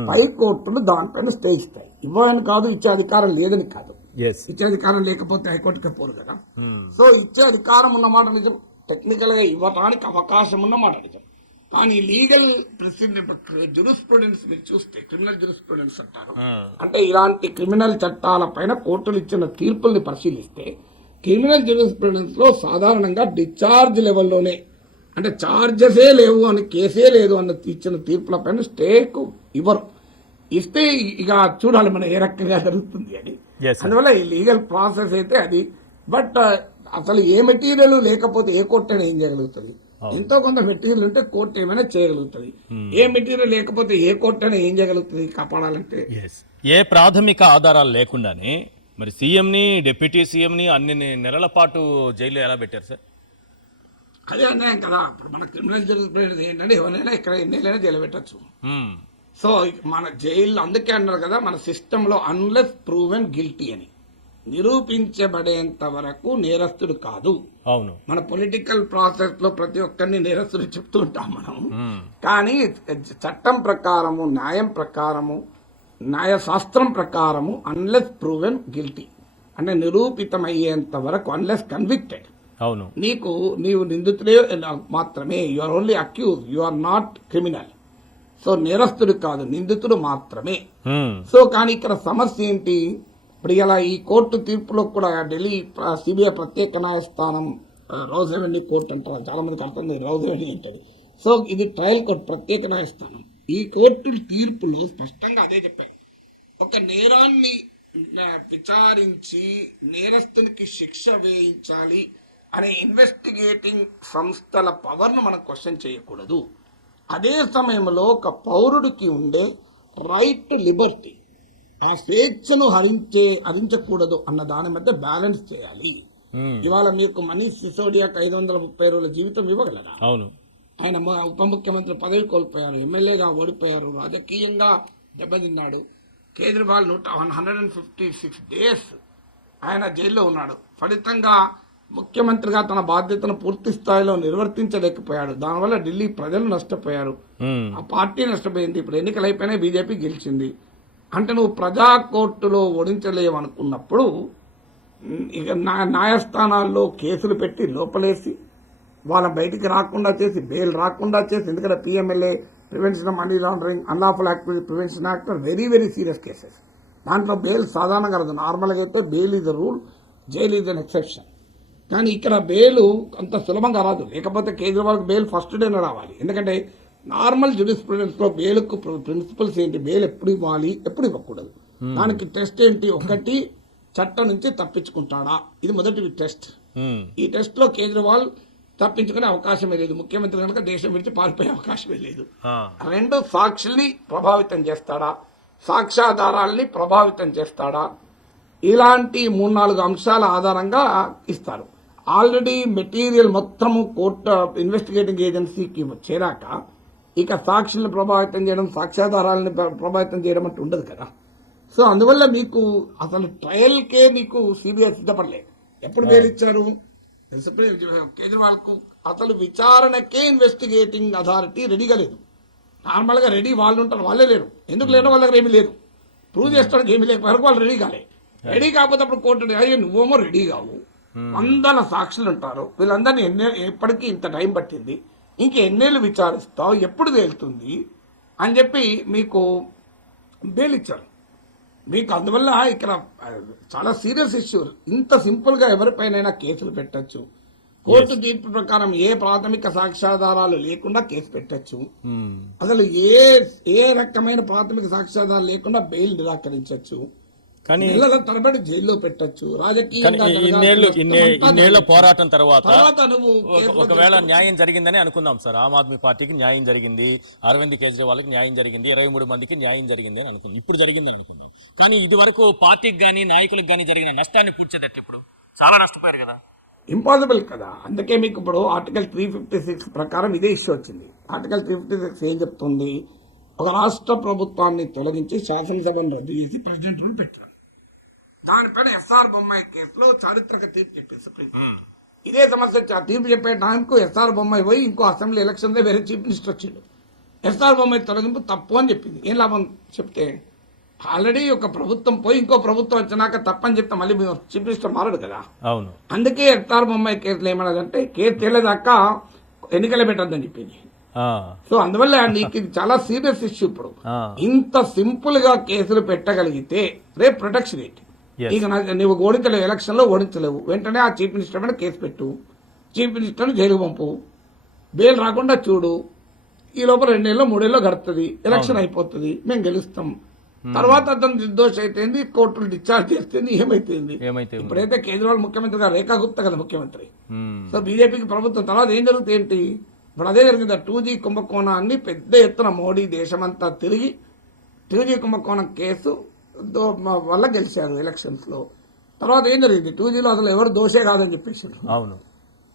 పై కోర్టులు దానిపైన స్టే ఇస్తాయి. ఇవ్వని కాదు, ఇచ్చే అధికారం లేదని కాదు. ఇచ్చే అధికారం లేకపోతే హైకోర్టుకే పోరు కదా. సో ఇచ్చే అధికారం ఉన్నమాట నిజం, టెక్నికల్ గా ఇవ్వటానికి అవకాశం ఉన్నమాట నిజం. కానీ లీగల్ జురిస్ప్రుడెన్స్ మీరు చూస్తే, క్రిమినల్ జురిస్ప్రుడెన్స్ అంటారు, అంటే ఇలాంటి క్రిమినల్ చట్టాల పైన కోర్టులు ఇచ్చిన తీర్పుల్ని పరిశీలిస్తే క్రిమినల్ జురిస్ప్రుడెన్స్ లో సాధారణంగా డిశ్చార్జ్ లెవెల్లోనే, అంటే చార్జెసే లేవు అని, కేసే లేదు అన్న ఇచ్చిన తీర్పుల పైన స్టేకు ఇవ్వరు. ఇస్తే ఇక చూడాలి మనం ఏ రకంగా జరుగుతుంది అని. అందువల్ల ఈ లీగల్ ప్రాసెస్ అయితే అది. బట్ అసలు ఏ మెటీరియల్ లేకపోతే ఏ కోర్టు అయినా ఏం చేయగలుగుతుంది? ఎంతో కొంత మెటీరియల్ ఉంటే కోర్టు ఏమైనా చేయగలుగుతుంది. ఏ మెటీరియల్ లేకపోతే ఏ కోర్టు అయినా ఏం చేయగలుగుతుంది కాపాడాలంటే? ఏ ప్రాథమిక ఆధారాలు లేకుండానే మరి సీఎంని, డిప్యూటీ సీఎంని అన్ని నెలల పాటు జైల్లో ఎలా పెట్టారు సార్? అదే అన్యాయం కదా. ఇప్పుడు మన క్రిమినల్ జరుగుతుంది ఏంటంటే ఎవరైనా ఇక్కడ ఎన్నేళ్ళైనా జైలు పెట్టచ్చు. మ్మ్. సో మన జైల్లో అందుకే అన్నారు కదా మన సిస్టంలో అన్లెస్ ప్రూవెన్ గిల్టీ అని, నిరూపించబడేంత వరకు నేరస్తుడు కాదు. అవును. మన పొలిటికల్ ప్రాసెస్ లో ప్రతి ఒక్కరిని నేరస్తుడు చెప్తూ ఉంటాం మనం. మ్మ్. కానీ చట్టం ప్రకారము, న్యాయం ప్రకారము, న్యాయశాస్త్రం ప్రకారము అన్లెస్ ప్రూవెన్ గిల్టీ అంటే నిరూపితమయ్యేంత వరకు, అన్లెస్ కన్విక్టెడ్, అవును. నీవు నిందితుడే మాత్రమే, you are only accuse, you are not criminal. So నేరస్తుడు కాదు, నిందితుడు మాత్రమే. మ్మ్. సో కానీ ఇక్కడ సమస్య ఏంటి, ఇప్పుడు ఇలా ఈ కోర్టు తీర్పులో కూడా ఢిల్లీ సిబిఐ ప్రత్యేక న్యాయస్థానం, రౌజ్ అవెన్యూ కోర్టు అంటారు, చాలా మందికి అర్థం లేదు రౌజ్ అవెన్యూ ఏంటది. సో ఇది ట్రయల్ కోర్టు, ప్రత్యేక న్యాయస్థానం. ఈ కోర్టు తీర్పులో స్పష్టంగా అదే చెప్పారు, ఒక నేరాన్ని విచారించి నేరస్తునికి శిక్ష వేయించాలి అనే ఇన్వెస్టిగేటింగ్ సంస్థల పవర్ను మనం క్వశ్చన్ చేయకూడదు. అదే సమయంలో ఒక పౌరుడికి ఉండే రైట్ టు లిబర్టీ, ఆ స్వేచ్ఛను హరించకూడదు అన్న దాని మధ్య బ్యాలెన్స్ చేయాలి. ఇవాళ మీకు మనీష్ సిసోడియాకి 530 రోజుల జీవితం ఇవ్వగలరా? అవును. ఆయన ఉప ముఖ్యమంత్రి పదవి కోల్పోయారు, ఎమ్మెల్యేగా ఓడిపోయారు, రాజకీయంగా దెబ్బతిన్నాడు. కేజ్రీవాల్ 156 డేస్ ఆయన జైల్లో ఉన్నాడు. ఫలితంగా ముఖ్యమంత్రిగా తన బాధ్యతను పూర్తి స్థాయిలో నిర్వర్తించలేకపోయాడు. దానివల్ల ఢిల్లీ ప్రజలు నష్టపోయారు, ఆ పార్టీ నష్టపోయింది. ఇప్పుడు ఎన్నికలు అయిపోయినాయి, బీజేపీ గెలిచింది. అంటే నువ్వు ప్రజా కోర్టులో ఓడించలేవనుకున్నప్పుడు ఇక న్యాయస్థానాల్లో కేసులు పెట్టి లోపలేసి వాళ్ళ బయటికి రాకుండా చేసి, బెయిల్ రాకుండా చేసి, ఎందుకంటే PMLA, prevention of money laundering, unlawful activity prevention act, very very serious cases. దాంట్లో బెయిల్ సాధారణంగా రాదు. నార్మల్గా అయితే bail is the rule, jail is an exception. కానీ ఇక్కడ బెయిల్ అంత సులభంగా రాదు. లేకపోతే కేజ్రీవాల్కి బెయిల్ ఫస్ట్ డేనే రావాలి. ఎందుకంటే నార్మల్ జ్యుడిస్ప్రుడెన్స్ లో బెయిల్కు ప్రిన్సిపల్స్ ఏంటి, బెయిల్ ఎప్పుడు ఇవ్వాలి, ఎప్పుడు ఇవ్వకూడదు. దానికి టెస్ట్ ఏంటి, ఒకటి చట్టం నుంచి తప్పించుకుంటాడా, ఇది మొదటి టెస్ట్. ఈ టెస్ట్ లో కేజ్రీవాల్ తప్పించుకునే అవకాశమే లేదు. ముఖ్యమంత్రి కనుక దేశం విడిచి పారిపోయే అవకాశమే లేదు. రెండు, సాక్షుల్ని ప్రభావితం చేస్తాడా, సాక్ష్యాధారాల్ని ప్రభావితం చేస్తాడా, ఇలాంటి 3-4 అంశాల ఆధారంగా ఇస్తారు. ఆల్రెడీ మెటీరియల్ మొత్తము కోర్టు ఇన్వెస్టిగేటింగ్ ఏజెన్సీకి చేరాక ఇక సాక్షుల్ని ప్రభావితం చేయడం, సాక్ష్యాధారాలని ప్రభావితం చేయడం అంటే ఉండదు కదా. సో అందువల్ల మీకు అసలు ట్రయల్కే నీకు సిబిఐ సిద్ధపడలేదు. ఎప్పుడు బెయిల్ ఇచ్చారు కేజ్రీవాల్ కు? అసలు విచారణకే ఇన్వెస్టిగేటింగ్ అథారిటీ రెడీగా లేదు. నార్మల్ గా రెడీ వాళ్ళు ఉంటారు, వాళ్ళే లేరు. ఎందుకు లేరు? వాళ్ళ దగ్గర ఏమీ లేదు, ప్రూవ్ చేస్తానికి ఏమీ లేక వరకు వాళ్ళు రెడీ కాలే. రెడీ కాకపోతే అప్పుడు కోర్టు అయ్యే నువ్వేమో రెడీ కావు, 100 సాక్షులు ఉంటారు, వీళ్ళందరినీ ఎప్పటికీ ఇంత టైం పట్టింది, ఇంకెన్నేళ్ళు విచారిస్తావు, ఎప్పుడు తేలుతుంది అని చెప్పి మీకు బెయిల్ ఇచ్చారు. మీకు అందువల్ల ఇక్కడ చాలా సీరియస్ ఇష్యూ. ఇంత సింపుల్ గా ఎవరిపైనైనా కేసులు పెట్టచ్చు. కోర్టు తీర్పు ప్రకారం ఏ ప్రాథమిక సాక్ష్యాధారాలు లేకుండా కేసు పెట్టచ్చు. అసలు ఏ రకమైన ప్రాథమిక సాక్ష్యాధారాలు లేకుండా బెయిల్ నిరాకరించవచ్చు. కానీ నెలల తరబడి జైల్లో పెట్టచ్చు. రాజకీయంగా ఇన్నేళ్ల పోరాటం తర్వాత నువ్వు ఒకవేళ న్యాయం జరిగిందని అనుకుందాం సార్, ఆమ్ ఆద్మీ పార్టీకి న్యాయం జరిగింది, అరవింద్ కేజ్రీవాల్కి న్యాయం జరిగింది, 23 మందికి న్యాయం జరిగింది అని అనుకుందాం, ఇప్పుడు జరిగిందని అనుకుందాం. కానీ ఇది వరకు పార్టీకి గానీ నాయకులకు గానీ జరిగిన నష్టాన్ని పూడ్చేదట్టు ఇప్పుడు చాలా నష్టపోయారు కదా. ఇంపాసిబుల్ కదా. అందుకే మీకు ఇప్పుడు ఆర్టికల్ 356 ప్రకారం ఇదే ఇష్యూ వచ్చింది. ఆర్టికల్ 356 ఏం చెప్తుంది, ఒక రాష్ట్ర ప్రభుత్వాన్ని తొలగించి శాసనసభను రద్దు చేసి ప్రెసిడెంట్ రూల్ పెట్టారు. దానిపైన ఎస్ఆర్ బొమ్మాయి కేసులో చారిత్రక తీర్పు చెప్పింది సుప్రీం. ఇదే సమస్య తీర్పు చెప్పే టైంకు ఎస్ఆర్ బొమ్మాయి పోయి ఇంకో అసెంబ్లీ ఎలక్షన్ లో వేరే చీఫ్ మినిస్టర్ వచ్చిండు. ఎస్ఆర్ బొమ్మాయి తొలగింపు తప్పు అని చెప్పింది. ఏం లాభం చెప్తే? ఆల్రెడీ ఒక ప్రభుత్వం పోయి ఇంకో ప్రభుత్వం వచ్చినాక తప్పని చెప్తే మళ్ళీ చీఫ్ మినిస్టర్ మారడు కదా. అవును. అందుకే ఎస్ఆర్ బొమ్మాయి కేసులో ఏమన్నదంటే కేసు తేలేదాకా ఎన్నికలే పెట్టద్దని చెప్పింది. సో అందువల్ల నీకు ఇది చాలా సీరియస్ ఇష్యూ. ఇప్పుడు ఇంత సింపుల్ గా కేసులు పెట్టగలిగితే రేపు ప్రొటెక్షన్ ఏంటి? ఇక నువ్వు ఓడించలేవు, ఎలక్షన్ లో ఓడించలేవు, వెంటనే ఆ చీఫ్ మినిస్టర్ మీద కేసు పెట్టు, చీఫ్ మినిస్టర్ని జైలుకు పంపు, బెయిల్ రాకుండా చూడు, ఈ లోపల 2 ఏళ్ళు 3 ఏళ్ళు గడుతుంది, ఎలక్షన్ అయిపోతుంది, మేము గెలుస్తాం. తర్వాత అతను నిర్దోష అయితేంది, కోర్టులు డిశ్చార్జ్ చేస్తేంది, ఏమైతుంది? ఇప్పుడైతే కేజ్రీవాల్ ముఖ్యమంత్రి గారు, రేఖా గుప్తా కదా ముఖ్యమంత్రి. సో బీజేపీకి ప్రభుత్వం తర్వాత ఏం జరుగుతుంది ఏంటి? ఇప్పుడు అదే జరిగింది. 2G కుంభకోణాన్ని పెద్ద ఎత్తున మోడీ దేశమంతా తిరిగి 2G కుంభకోణం కేసు వల్ల గెలిచారు ఎలక్షన్స్ లో. తర్వాత ఏం జరిగింది? 2Gలో అసలు ఎవరు దోషే కాదని చెప్పేసారు. అవును.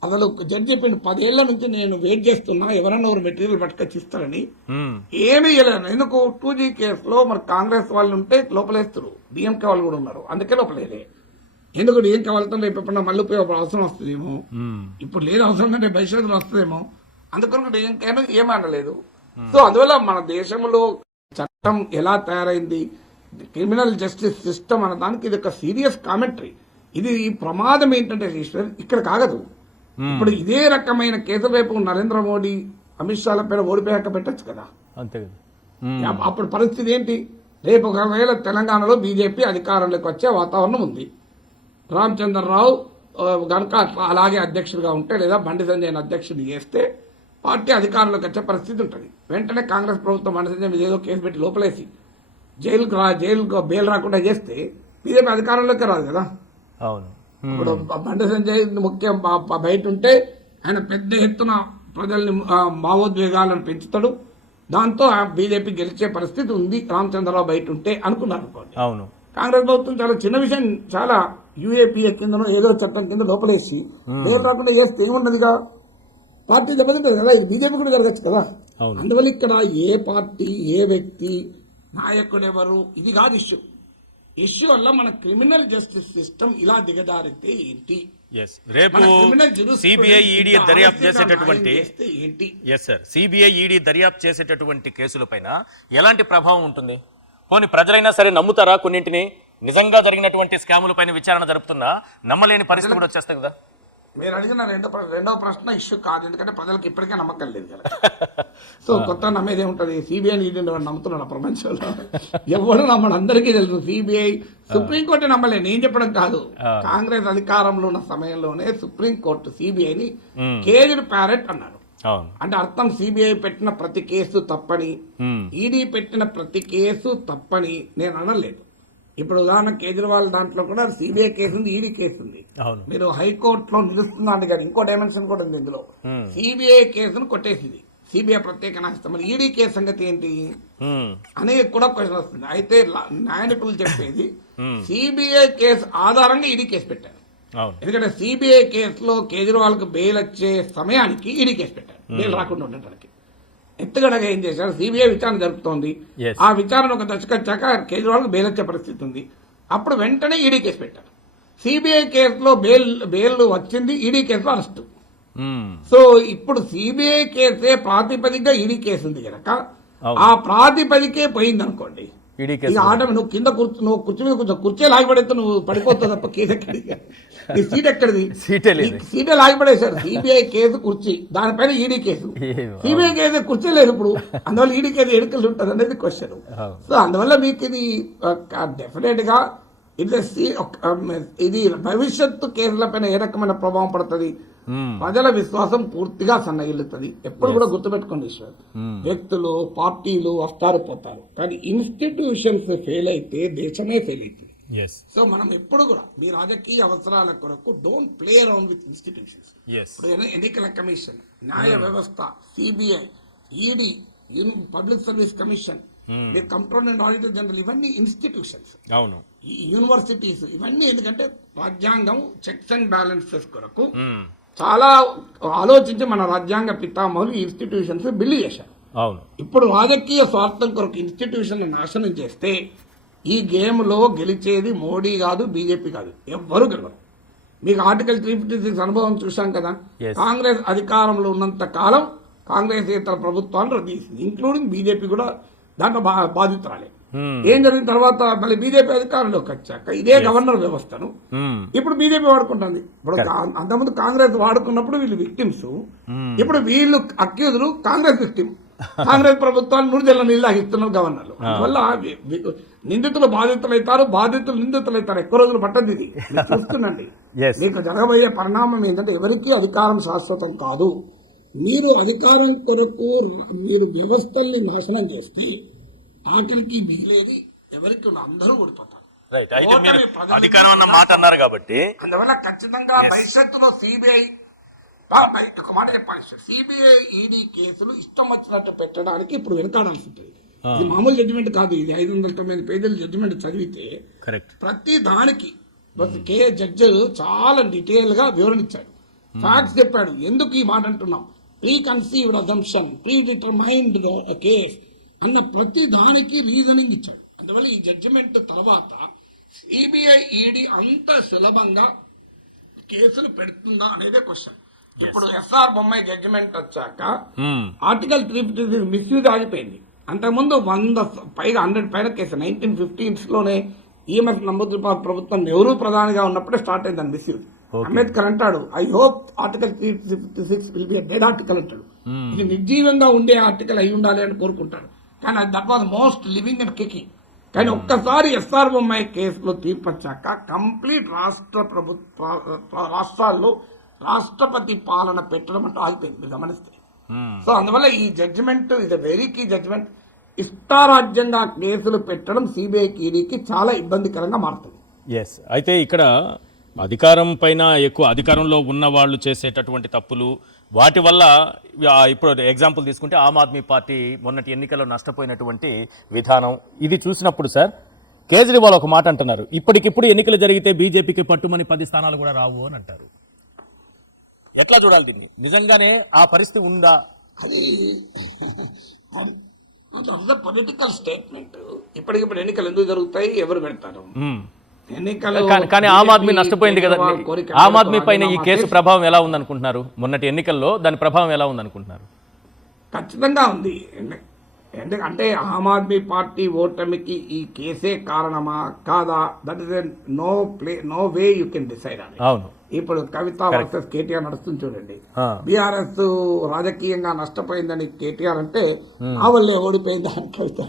అసలు జడ్జి చెప్పిండు 10 ఏళ్ల నుంచి నేను వెయిట్ చేస్తున్నా ఎవరన్నా ఒక మెటీరియల్ పట్టుకొచ్చి ఇస్తారని. ఏమీ ఇవ్వలేదు. ఎందుకు 2G కేసులో మరి కాంగ్రెస్ వాళ్ళు ఉంటే లోపలేస్తారు, డిఎంకే వాళ్ళు కూడా ఉన్నారు, అందుకే లోపలేదే. ఎందుకు డిఎంకే వాళ్ళతో రేపు ఎప్పుడన్నా మళ్ళీ పోయి అవసరం వస్తుందేమో, ఇప్పుడు లేదు అవసరం కంటే భవిష్యత్తులో వస్తుందేమో, అందుకని డిఎంకే ఏమనలేదు. సో అందువల్ల మన దేశంలో చట్టం ఎలా తయారైంది, క్రిమినల్ జస్టిస్ సిస్టమ్ అన్న దానికి ఇది ఒక సీరియస్ కామెంటరీ. ఇది ఈ ప్రమాదం ఏంటంటే ఈశ్వర్ ఇక్కడ కాగదు. ఇప్పుడు ఇదే రకమైన కేసుల వైపు నరేంద్ర మోడీ అమిత్ షాల పైన ఓడిపోయాక పెట్టచ్చు కదా, అంతే కదా. అప్పుడు పరిస్థితి ఏంటి? రేపు ఒకవేళ తెలంగాణలో బీజేపీ అధికారంలోకి వచ్చే వాతావరణం ఉంది, రామచంద్రరావు గనక అలాగే అధ్యక్షుడిగా ఉంటే లేదా బండి సంజయ్ అధ్యక్షుడు చేస్తే పార్టీ అధికారంలోకి వచ్చే పరిస్థితి ఉంటుంది. వెంటనే కాంగ్రెస్ ప్రభుత్వం బండి సంజయ్ మీద ఏదో కేసు పెట్టి లోపలేసి జైలుకు బెయిల్ రాకుండా చేస్తే బీజేపీ అధికారంలోకి రాదు కదా. అవును. ఇప్పుడు బండి సంజయ్ ముఖ్యం బయట ఉంటే ఆయన పెద్ద ఎత్తున ప్రజల్ని భావోద్వేగాలను పెంచుతాడు, దాంతో బీజేపీ గెలిచే పరిస్థితి ఉంది రామచంద్రరావు బయట ఉంటే అనుకున్నారు. అవును. కాంగ్రెస్ ప్రభుత్వం చాలా చిన్న విషయం, చాలా యూఏపీఏ కిందనో ఏదో చట్టం కింద లోపలేసి బెయిల్ రాకుండా చేస్తే ఏమున్నదిగా, పార్టీ దెబ్బతింటది కదా. ఇది బీజేపీ కూడా జరగచ్చు కదా. అందువల్ల ఇక్కడ ఏ పార్టీ ఏ వ్యక్తి నాయకుడు ఎవరు ఇది కాదు ఇష్యూ వల్ల మన క్రిమినల్ జస్టిస్ సిస్టమ్ ఇలా దిగజారితే ఏంటి, రేపు సిబిఐ ఈడీ దర్యాప్తు చేసేటటువంటి కేసులపైన ఎలాంటి ప్రభావం ఉంటుంది? పోనీ ప్రజలైనా సరే నమ్ముతారా? కొన్నింటిని నిజంగా జరిగినటువంటి స్కాముల పైన విచారణ జరుపుతున్నా నమ్మలేని పరిస్థితి కూడా వచ్చేస్తాయి కదా. మీరు అడిగిన రెండవ ప్రశ్న ఇష్యూ కాదు, ఎందుకంటే ప్రజలకు ఇప్పటికే నమ్మకం లేదు కదా. సో కొత్త నమ్మేదే ఉంటుంది. సిబిఐ ఈడీ నమ్ముతున్నాడు ప్రపంచంలో ఎవరు నమ్మడు, అందరికీ తెలుసు. సిబిఐ సుప్రీంకోర్టు నమ్మలే, నేను చెప్పడం కాదు. కాంగ్రెస్ అధికారంలో ఉన్న సమయంలోనే సుప్రీంకోర్టు సిబిఐని కేజ్డ్ ప్యారెట్ అన్నారు. అంటే అర్థం సిబిఐ పెట్టిన ప్రతి కేసు తప్పని, ఈడీ పెట్టిన ప్రతి కేసు తప్పని నేను అనలేదు. ఇప్పుడు ఉదాహరణ కేజ్రీవాల్ దాంట్లో కూడా సిబిఐ కేసు ఉంది, ఈడీ కేసు ఉంది. మీరు హైకోర్టులో నిలుస్తుందండి కానీ ఇంకో డైమెన్షన్ కూడా ఉంది ఇందులో. సిబిఐ కేసును కొట్టేసింది సిబిఐ ప్రత్యేక న్యాయస్థానం, ఈడీ కేసు సంగతి ఏంటి అనేది కూడా క్వశ్చన్ వస్తుంది. అయితే న్యాయ నిపుణులు చెప్పేది సిబిఐ కేసు ఆధారంగా ఈడీ కేసు పెట్టారు. ఎందుకంటే సిబిఐ కేసులో కేజ్రీవాల్ కు బెయిల్ వచ్చే సమయానికి ఈడీ కేసు పెట్టారు, బెయిల్ రాకుండా ఉండటానికి. ఎత్తుగడగా ఏం చేశారు, సిబిఐ విచారణ జరుపుతోంది. ఆ విచారణ ఒక దశకొచ్చాక కేజ్రీవాల్ కు బెయిల్ వచ్చే పరిస్థితి ఉంది. అప్పుడు వెంటనే ఈడీ కేసు పెట్టారు. సిబిఐ కేసులో బెయిల్ వచ్చింది, ఈడీ కేసులో అరెస్టు. సో ఇప్పుడు సిబిఐ కేసే ప్రాతిపదికగా ఈడీ కేసు ఉంది కనుక ఆ ప్రాతిపదికే పోయింది అనుకోండి, నువ్వు కింద నువ్వు కుర్చీ మీద కొంచెం కుర్చీ లాగిపడేస్తే నువ్వు పడిపోతావు తప్ప కేసు ఎక్కడిది, నీ సీట్ ఎక్కడిది, సీటే లాగిపడేశారు. సిబిఐ కేసు కుర్చీ, దానిపైన ఈడీ కేసు. సిబిఐ కేసు కుర్చీ లేదు ఇప్పుడు, అందువల్ల ఈడీ కేసు ఎన్నికలు ఉంటుంది అనేది క్వశ్చన్. సో అందువల్ల మీకు ఇది డెఫినెట్ గా ఇది భవిష్యత్తు కేసుల పైన ఏ రకమైన ప్రభావం పడుతుంది, ప్రజల విశ్వాసం పూర్తిగా సన్నగిల్లుతుంది. ఎప్పుడు కూడా గుర్తుపెట్టుకోండి ఈశ్వర్, వ్యక్తులు పార్టీలు వస్తారు పోతారు, కానీ ఇన్స్టిట్యూషన్స్ ఫెయిల్ అయితే దేశమే ఫెయిల్ అవుతుంది. సో మనం ఎప్పుడు కూడా మీ రాజకీయ అవసరాల కొరకు don't play around with institutions. ఎన్నికల కమిషన్, న్యాయ వ్యవస్థ, CBI, ED, public service commission, controller and auditor general, ఇవన్నీ ఇన్స్టిట్యూషన్స్. అవును, యూనివర్సిటీస్, ఇవన్నీ ఎందుకంటే రాజ్యాంగం చెక్స్ అండ్ బ్యాలెన్సెస్ కొరకు చాలా ఆలోచించి మన రాజ్యాంగ పితామహులు ఈ ఇన్స్టిట్యూషన్స్ బిల్లు చేశారు. అవును, ఇప్పుడు రాజకీయ స్వార్థం కొరకు ఇన్స్టిట్యూషన్ నాశనం చేస్తే ఈ గేమ్ లో గెలిచేది మోడీ కాదు, బీజేపీ కాదు, ఎవ్వరు గెలవరు. మీకు ఆర్టికల్ 356 అనుభవం చూశాం కదా. కాంగ్రెస్ అధికారంలో ఉన్నంత కాలం కాంగ్రెస్ ఇతర ప్రభుత్వాలు రద్దు చేసింది, ఇంక్లూడింగ్ బీజేపీ కూడా దాంట్లో బాధితురాలే. ఏం జరిగిన తర్వాత మళ్ళీ బీజేపీ అధికారంలోకి వచ్చాక ఇదే గవర్నర్ వ్యవస్థను ఇప్పుడు బీజేపీ వాడుకుంటుంది. ఇప్పుడు అంతకుముందు కాంగ్రెస్ వాడుకున్నప్పుడు వీళ్ళు విక్టిమ్స్, ఇప్పుడు వీళ్ళు అక్యూజులు, కాంగ్రెస్ విక్టిమ్. కాంగ్రెస్ ప్రభుత్వాలు నూరుజల్ల నీళ్ళగిస్తున్నారు గవర్నర్లు. అందువల్ల నిందితులు బాధితులైతారు, బాధితులు నిందితులైతారు. ఎక్కువ రోజులు పట్టదు. ఇది చూస్తుండండి. మీకు జరగబోయే పరిణామం ఏంటంటే ఎవరికీ అధికారం శాశ్వతం కాదు. మీరు అధికారం కొరకు మీరు వ్యవస్థల్ని నాశనం చేస్తే ఆఖరికి మిగిలేది ఎవరికి అందరూ ఓడిపోతారు. అధికారం అన్న మాట అన్నారు కాబట్టి అందువల్ల ఖచ్చితంగా భవిష్యత్తులో సిబిఐ ఒక మాట చెప్పాలి, సిబిఐ ఈడీ కేసులు ఇష్టం వచ్చినట్టు పెట్టడానికి ఇప్పుడు వెనకాడాల్సి ఉంటుంది. ఇది మామూలు జడ్జిమెంట్ కాదు, ఇది 509 పేజీల జడ్జిమెంట్ చదివితే ప్రతి దానికి జడ్జి చాలా డీటెయిల్ గా వివరణ ఇచ్చాడు. ఫ్యాక్ట్స్ చెప్పాడు. ఎందుకు ఈ మాట అంటున్నాం? Pre conceived assumption, pre determined case అన్న ప్రతి దానికి రీజనింగ్ ఇచ్చాడు. అందువల్ల ఈ జడ్జిమెంట్ తర్వాత సిబిఐ ఈడీ అంత సులభంగా కేసులు పెడుతుందా అనేదే క్వశ్చన్. ఇప్పుడు ఎస్ఆర్ బొమ్మాయి జడ్జిమెంట్ వచ్చాక ఆర్టికల్ 356 మిస్యూజ్ ఆగిపోయింది. అంతకుముందు 100 పైగా 100 పైన కేసు 1915 లోనే ఈఎంఎస్ నమోదు ప్రభుత్వం నెహ్రూ ప్రధానిగా ఉన్నప్పుడే స్టార్ట్ అయింది దాని మిస్యూజ్. అంబేద్కర్ అంటాడు, I hope article 356 will be dead article అంటాడు. ఇది నిర్జీవంగా ఉండే ఆర్టికల్ అయి ఉండాలి అని కోరుకుంటాడు. కానీ that was most living and kicking. కానీ ఒక్కసారి ఎస్ఆర్ బొమ్మాయి కేసులో తీర్పు వచ్చాక కంప్లీట్ రాష్ట్రాల్లో రాష్ట్రపతి పాలన పెట్టడం అంటూ ఆగిపోయింది, మీరు గమనిస్తే. సో అందువల్ల ఈ జడ్జిమెంట్ ఇది వెరీ కీ జడ్జిమెంట్. ఇష్టారాజ్యంగా కేసులు పెట్టడం సిబిఐకి ఈడీకి చాలా ఇబ్బందికరంగా మారుతుంది. ఎస్, అయితే ఇక్కడ అధికారం పైన ఎక్కువ అధికారంలో ఉన్న వాళ్ళు చేసేటటువంటి తప్పులు వాటి వల్ల ఇప్పుడు ఎగ్జాంపుల్ తీసుకుంటే ఆమ్ ఆద్మీ పార్టీ మొన్నటి ఎన్నికల్లో నష్టపోయినటువంటి విధానం ఇది చూసినప్పుడు సార్ కేజ్రీవాల్ ఒక మాట అంటున్నారు, ఇప్పటికిప్పుడు ఎన్నికలు జరిగితే బీజేపీకి పట్టుమని 10 స్థానాలు కూడా రావు అని అంటారు. ఎట్లా చూడాలి దీన్ని? నిజంగానే ఆ పరిస్థితి ఉందా? అది పొలిటికల్ స్టేట్మెంట్. ఇప్పటికిప్పుడు ఎన్నికలు ఎందుకు జరుగుతాయి, ఎవరు పెడతారు ఎన్నికలు? కానీ ఆమ్ ఆద్మీ నష్టపోయింది కదా. ఆమ్ ఆద్మీ పైన ఈ కేసు ప్రభావం ఎలా ఉందనుకుంటున్నారు? మొన్నటి ఎన్నికల్లో దాని ప్రభావం ఎలా ఉందనుకుంటున్నారు? ఖచ్చితంగా ఉంది. ఎందుకంటే ఆమ్ ఆద్మీ పార్టీ ఓటమికి ఈ కేసే కారణమా కాదా, that is no way you can decide అని. అవును, ఇప్పుడు కవిత వర్సెస్ కేటీఆర్ నడుస్తుంది చూడండి. బీఆర్ఎస్ రాజకీయంగా నష్టపోయిందని కేటీఆర్ అంటే ఆ వల్లే ఓడిపోయిందా అని కవిత.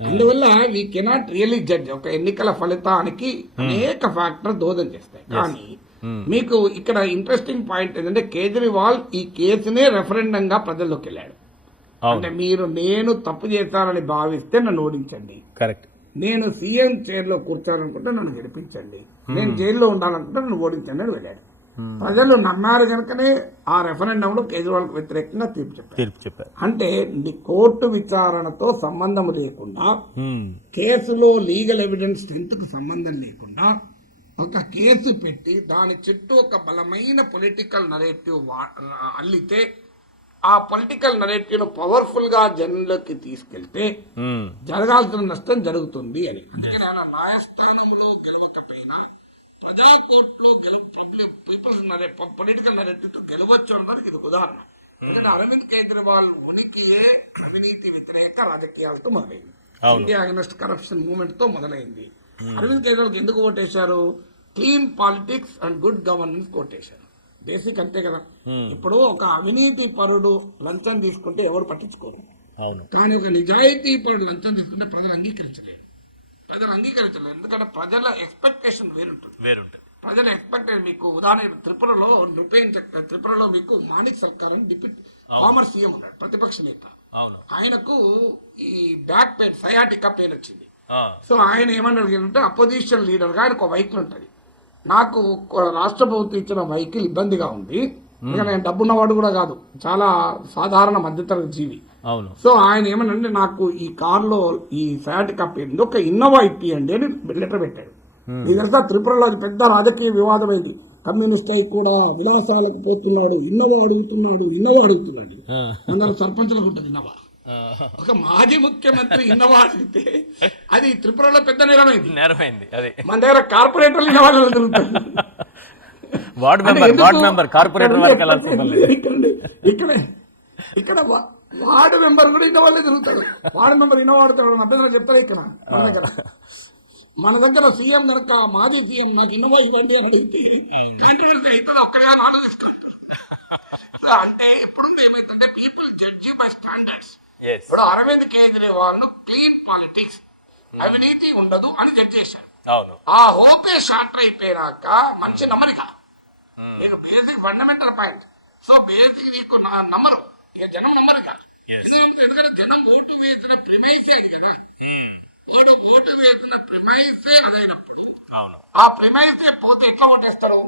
అందువల్ల వీ కెనాట్ రియలీ జడ్జ్. ఒక ఎన్నికల ఫలితానికి అనేక ఫ్యాక్టర్ దోదం చేస్తాయి. కానీ మీకు ఇక్కడ ఇంట్రెస్టింగ్ పాయింట్ ఏంటంటే కేజ్రీవాల్ ఈ కేసునే రెఫరెండంగా ప్రజల్లోకి వెళ్ళాడు. అంటే నేను తప్పు చేశానని భావిస్తే నన్ను ఓడించండి, కరెక్ట్, నేను సీఎం చైర్ లో కూర్చోాలనుకుంటే నన్ను గెలిపించండి, నేను జైల్లో ఉండాలనుకుంటే నన్ను ఓడించండి అని వెళ్ళాడు. ప్రజలు నమ్మారు కనుకనే ఆ రెఫరెండంలో కేజ్రీవాల్ కు వ్యతిరేకంగా తీర్పు చెప్పారు. అంటే కోర్టు విచారణతో సంబంధం లేకుండా, కేసులో లీగల్ ఎవిడెన్స్ స్ట్రెంత్ కు సంబంధం లేకుండా ఒక కేసు పెట్టి దాని చుట్టూ ఒక బలమైన పొలిటికల్ నరేటివ్ అల్లితే ఆ పొలిటికల్ నరేటివ్ ను పవర్ఫుల్ గా జనంలోకి తీసుకెళ్తే జరగాల్సిన నష్టం జరుగుతుంది అని. అందుకని ఆయన న్యాయస్థానంలో గెలవకపోయినా ప్రజా కోర్టులో పొలిటికల్ నరేటివ్ గెలవచ్చు అన్నది ఇది ఉదాహరణ. ఎందుకంటే అరవింద్ కేజ్రీవాల్ ఉనికియే అవినీతి వ్యతిరేక రాజకీయాలతో మొదలైంది. ఇండియా అగైనెస్ట్ కరప్షన్ మూవ్మెంట్ తో మొదలైంది. అరవింద్ కేజ్రీవాల్ ఎందుకు ఓటేశారు? Clean politics and good governance ఓటేశారు. బేసిక్ అంతే కదా. ఇప్పుడు ఒక అవినీతి పరుడు లంచం తీసుకుంటే ఎవరు పట్టించుకోరు. కానీ ఒక నిజాయితీ పరుడు లంచం తీసుకుంటే ప్రజలు అంగీకరించలేరు. ఎందుకంటే ప్రజల ఎక్స్పెక్టేషన్ వేరుంటుంది. ప్రజల ఎక్స్పెక్టేషన్ మీకు ఉదాహరణ త్రిపురలో మీకు మాణిక్ సర్కార్ అని డిప్యూటీ ఫార్మర్ సీఎం ఉన్నాడు, ప్రతిపక్ష నేత. ఆయనకు ఈ బ్యాక్ పెయిన్, సయాటికా పెయిన్ వచ్చింది. సో ఆయన ఏమని అడిగారంటే అపోజిషన్ లీడర్ గా ఆయనకు వెహికల్ ఉంటుంది, నాకు రాష్ట్ర ప్రభుత్వం ఇచ్చిన వెహికల్ ఇబ్బందిగా ఉంది, ఇంకా నేను డబ్బున్నవాడు కూడా కాదు, చాలా సాధారణ మధ్యతరగతి జీవి. సో ఆయన ఏమనంటే నాకు ఈ కారులో ఈ సయాటికా పెయిన్ ఒక ఇన్నోవా ఇప్పియండి అని లెటర్ పెట్టాడు. మీకు తెలుసా త్రిపురలో అది పెద్ద రాజకీయ వివాదమైంది. కమ్యూనిస్ట్ అయి కూడా విలాసాలకు పోతున్నాడు, ఇన్నోవా అడుగుతున్నాడు. అందరూ సర్పంచులకు ఉంటుంది ఇన్నోవా. ఒక మాజీ ముఖ్యమంత్రి ఇన్నోవా అడిగితే అది త్రిపురలో పెద్ద నేరమైంది. మన దగ్గర కార్పొరేటర్లు ఇన్నోవాలో తిరుగుతారు. ఇక్కడ వార్డు మెంబర్ కూడా ఇన్నోవాళ్ళే తిరుగుతాడు. వార్డు మెంబర్ ఇన్నోవా వాడుతాడు, అభ్యంతరం చెప్తారు. ఇక్కడ మన దగ్గర సీఎం కనుక మాజీ సీఎం నాకు ఇన్నోవా ఇవ్వండి అని అడిగితే అంటే ఎప్పుడు ఏమైతుందంటే పీపుల్ జడ్జి బై స్టాండర్డ్స్. ఇప్పుడు అరవింద్ కేజ్రీవాల్ ను క్లీన్ పాలిటిక్స్, అవినీతి ఉండదు అని జడ్జి చేశారు. ఆ హోపే షార్ట్ అయిపోయినాక మంచి నమ్మరిక basic fundamental point. So basic నీకు నమ్మరు, జనం నమ్మరు కాదు. ఎందుకంటే జనం ఓటు వేసిన ప్రిమైసే అది కదా. ఓటు వేసిన ప్రిమైసే అదైనప్పుడు ఆ ప్రిమైసే పోతే ఎట్లా ఓటేస్తాడు?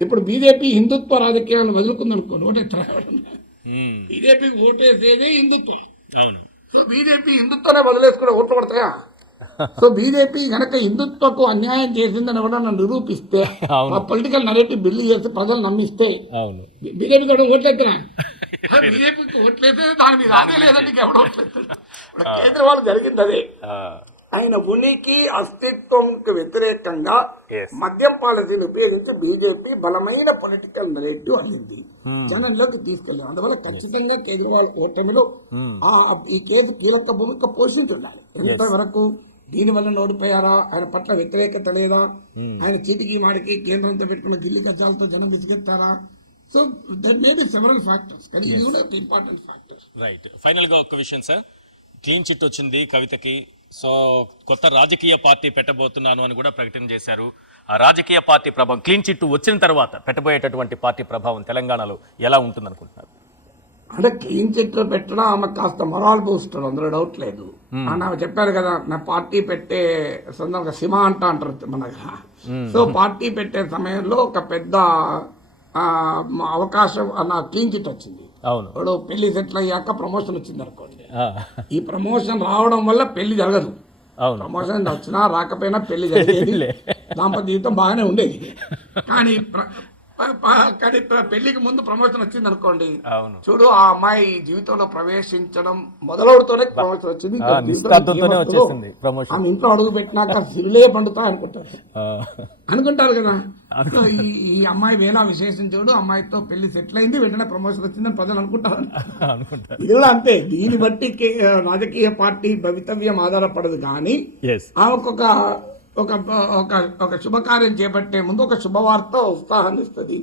ఇప్పుడు బీజేపీ హిందుత్వ రాజకీయాలను వదులుకుందనుకోండి, ఓటేస్తారా? బీజేపీ ఓటేసేదే హిందుత్వం. సో బీజేపీ హిందుత్వనే వదిలేసుకునే ఓట్లు పడతాయా? సో బీజేపీ కనుక హిందుత్వకు అన్యాయం చేసిందని ఎవరన్నా నిరూపిస్తే అవును. ఆ పొలిటికల్ నరేటివ్ బిల్లు చేసి ప్రజలు నమ్మిస్తే అవును. బీజేపీ కూడా ఓట్లేస్తున్నా బీజేపీకి ఓట్లేస్తే దాని మీద అదే లేదండి ఎవరు ఓట్లేస్తున్నా కేజ్రీవాల్ జరిగింది అదే. ఆయన ఉనికి అస్తిత్వంకి వ్యతిరేకంగా మద్యం పాలసీని ఉపయోగించి బీజేపీ బలమైన పొలిటికల్ నెరేటివ్ అందింది, జనంలోకి తీసుకెళ్ళింది. అందువల్ల ఖచ్చితంగా కేజ్రీవాల్ ఓటమిలో ఈ కేసు కీలక భూమిక పోషించుండాలి. ఎంతవరకు దీనివల్ల ఓడిపోయారా, ఆయన పట్ల వ్యతిరేకత లేదా, ఆయన చీటికి మాడికి కేంద్రంతో పెట్టుకున్న గిల్లి గజాలతో జనం విసిగెత్తారా. So that may be several factors, కానీ ఇది కూడా ఇంపార్టెంట్ ఫ్యాక్టర్. రైట్. ఫైనల్ గా ఒక విషయం సార్, క్లీన్ చిట్ వచ్చింది కవితకి. సో కొత్త రాజకీయ పార్టీ పెట్టబోతున్నాను అని కూడా ప్రకటన చేశారు. ఆ రాజకీయ పార్టీ ప్రభావం, క్లీన్ చిట్ వచ్చిన తర్వాత పెట్టబోయేటటువంటి పార్టీ ప్రభావం తెలంగాణలో ఎలా ఉంటుంది అనుకుంటున్నారు? అంటే క్లీన్ చిట్ పెట్టడం ఆమె కాస్త మొరాల్ బూస్టర్, అందులో డౌట్ లేదు. అని ఆమె చెప్పారు కదా, నా పార్టీ పెట్టే సందర్భంగా సిమ అంటారు మనగా. సో పార్టీ పెట్టే సమయంలో ఒక పెద్ద అవకాశం నా క్లీన్ చిట్ వచ్చింది. అవును. ఇప్పుడు పెళ్లి సెటిల్ అయ్యాక ప్రమోషన్ వచ్చింది అనుకోండి, ఈ ప్రమోషన్ రావడం వల్ల పెళ్లి జరగదు. ప్రమోషన్ వచ్చినా రాకపోయినా పెళ్లి జరిగేది, దాంపత్య జీవితం బాగానే ఉండేది. కానీ పెళ్లికి ముందు ప్రమోషన్ వచ్చింది అనుకోండి, చూడు ఆ అమ్మాయి జీవితంలో ప్రవేశించడం మొదలవుతూనే ప్రమోషన్ వచ్చింది, ఆమె ఇంట్లో అడుగు పెట్టినాక సిరులే పండుతా అనుకుంటారు కదా. ఈ అమ్మాయి వేళ విశేషం చూడు, అమ్మాయితో పెళ్లి సెటిల్ అయింది, వెంటనే ప్రమోషన్ వచ్చిందని ప్రజలు అనుకుంటారు. ఇది కూడా అంతే. దీన్ని బట్టి రాజకీయ పార్టీ భవితవ్యం ఆధారపడదు, కానీ ఆమెకొక ఒక శుభకార్యం చేపట్టే ముందు ఒక శుభవార్త ఉత్సాహాన్ని ఇస్తుంది,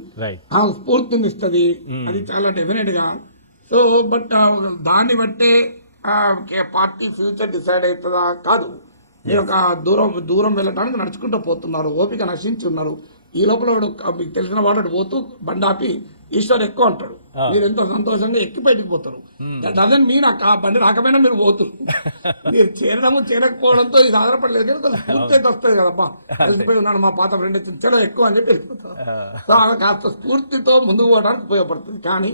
స్ఫూర్తిని ఇస్తుంది. అది చాలా డెఫినెట్ గా. సో బట్ దాన్ని బట్టే పార్టీ ఫ్యూచర్ డిసైడ్ అవుతుందా కాదు. మీరు ఒక దూరం వెళ్ళటానికి నడుచుకుంటూ పోతున్నారు, ఓపిక నశించి ఉన్నారు. ఈ లోపల మీకు తెలిసిన వాడు పోతూ బండాపి ఈశ్వర్ ఎక్కువ అంటాడు, మీరు ఎంతో సంతోషంగా ఎక్కి బయటికి పోతారు. డజన్ మీన్ ఆ బండి రాకపోయినా మీరు పోతున్నారు. మీరు చేరడము చేరకపోవడంతో ఇది ఆధారపడలేదు, కానీ స్ఫూర్తి అయితే వస్తుంది కదబ్బా, కలిసిపోయి ఉన్నాడు మా పాత ఫ్రెండ్ చాలా ఎక్కువ అని చెప్పి వెళ్ళిపోతారు. సో అలా కాస్త స్ఫూర్తితో ముందుకు పోవడానికి ఉపయోగపడుతుంది. కానీ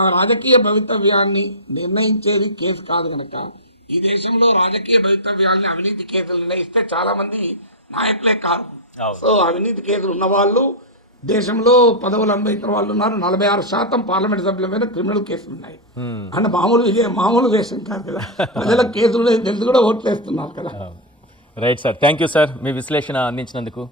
ఆ రాజకీయ భవితవ్యాన్ని నిర్ణయించేది కేసు కాదు కనుక, ఈ దేశంలో రాజకీయ భవితవ్యాన్ని అవినీతి కేసులు నిర్ణయిస్తే చాలా మంది నాయకులే కాదు. సో అవినీతి కేసులు ఉన్న వాళ్ళు దేశంలో పదవులు అనుభవించిన వాళ్ళు ఉన్నారు. 46% పార్లమెంట్ సభ్యుల మీద క్రిమినల్ కేసులు ఉన్నాయి. అంటే మామూలు దేశం కాదు కదా, ప్రజల కేసులు తెలిసి కూడా ఓట్లు వేస్తున్నారు కదా. Right sir, thank you sir, మీ విశ్లేషణ అందించినందుకు.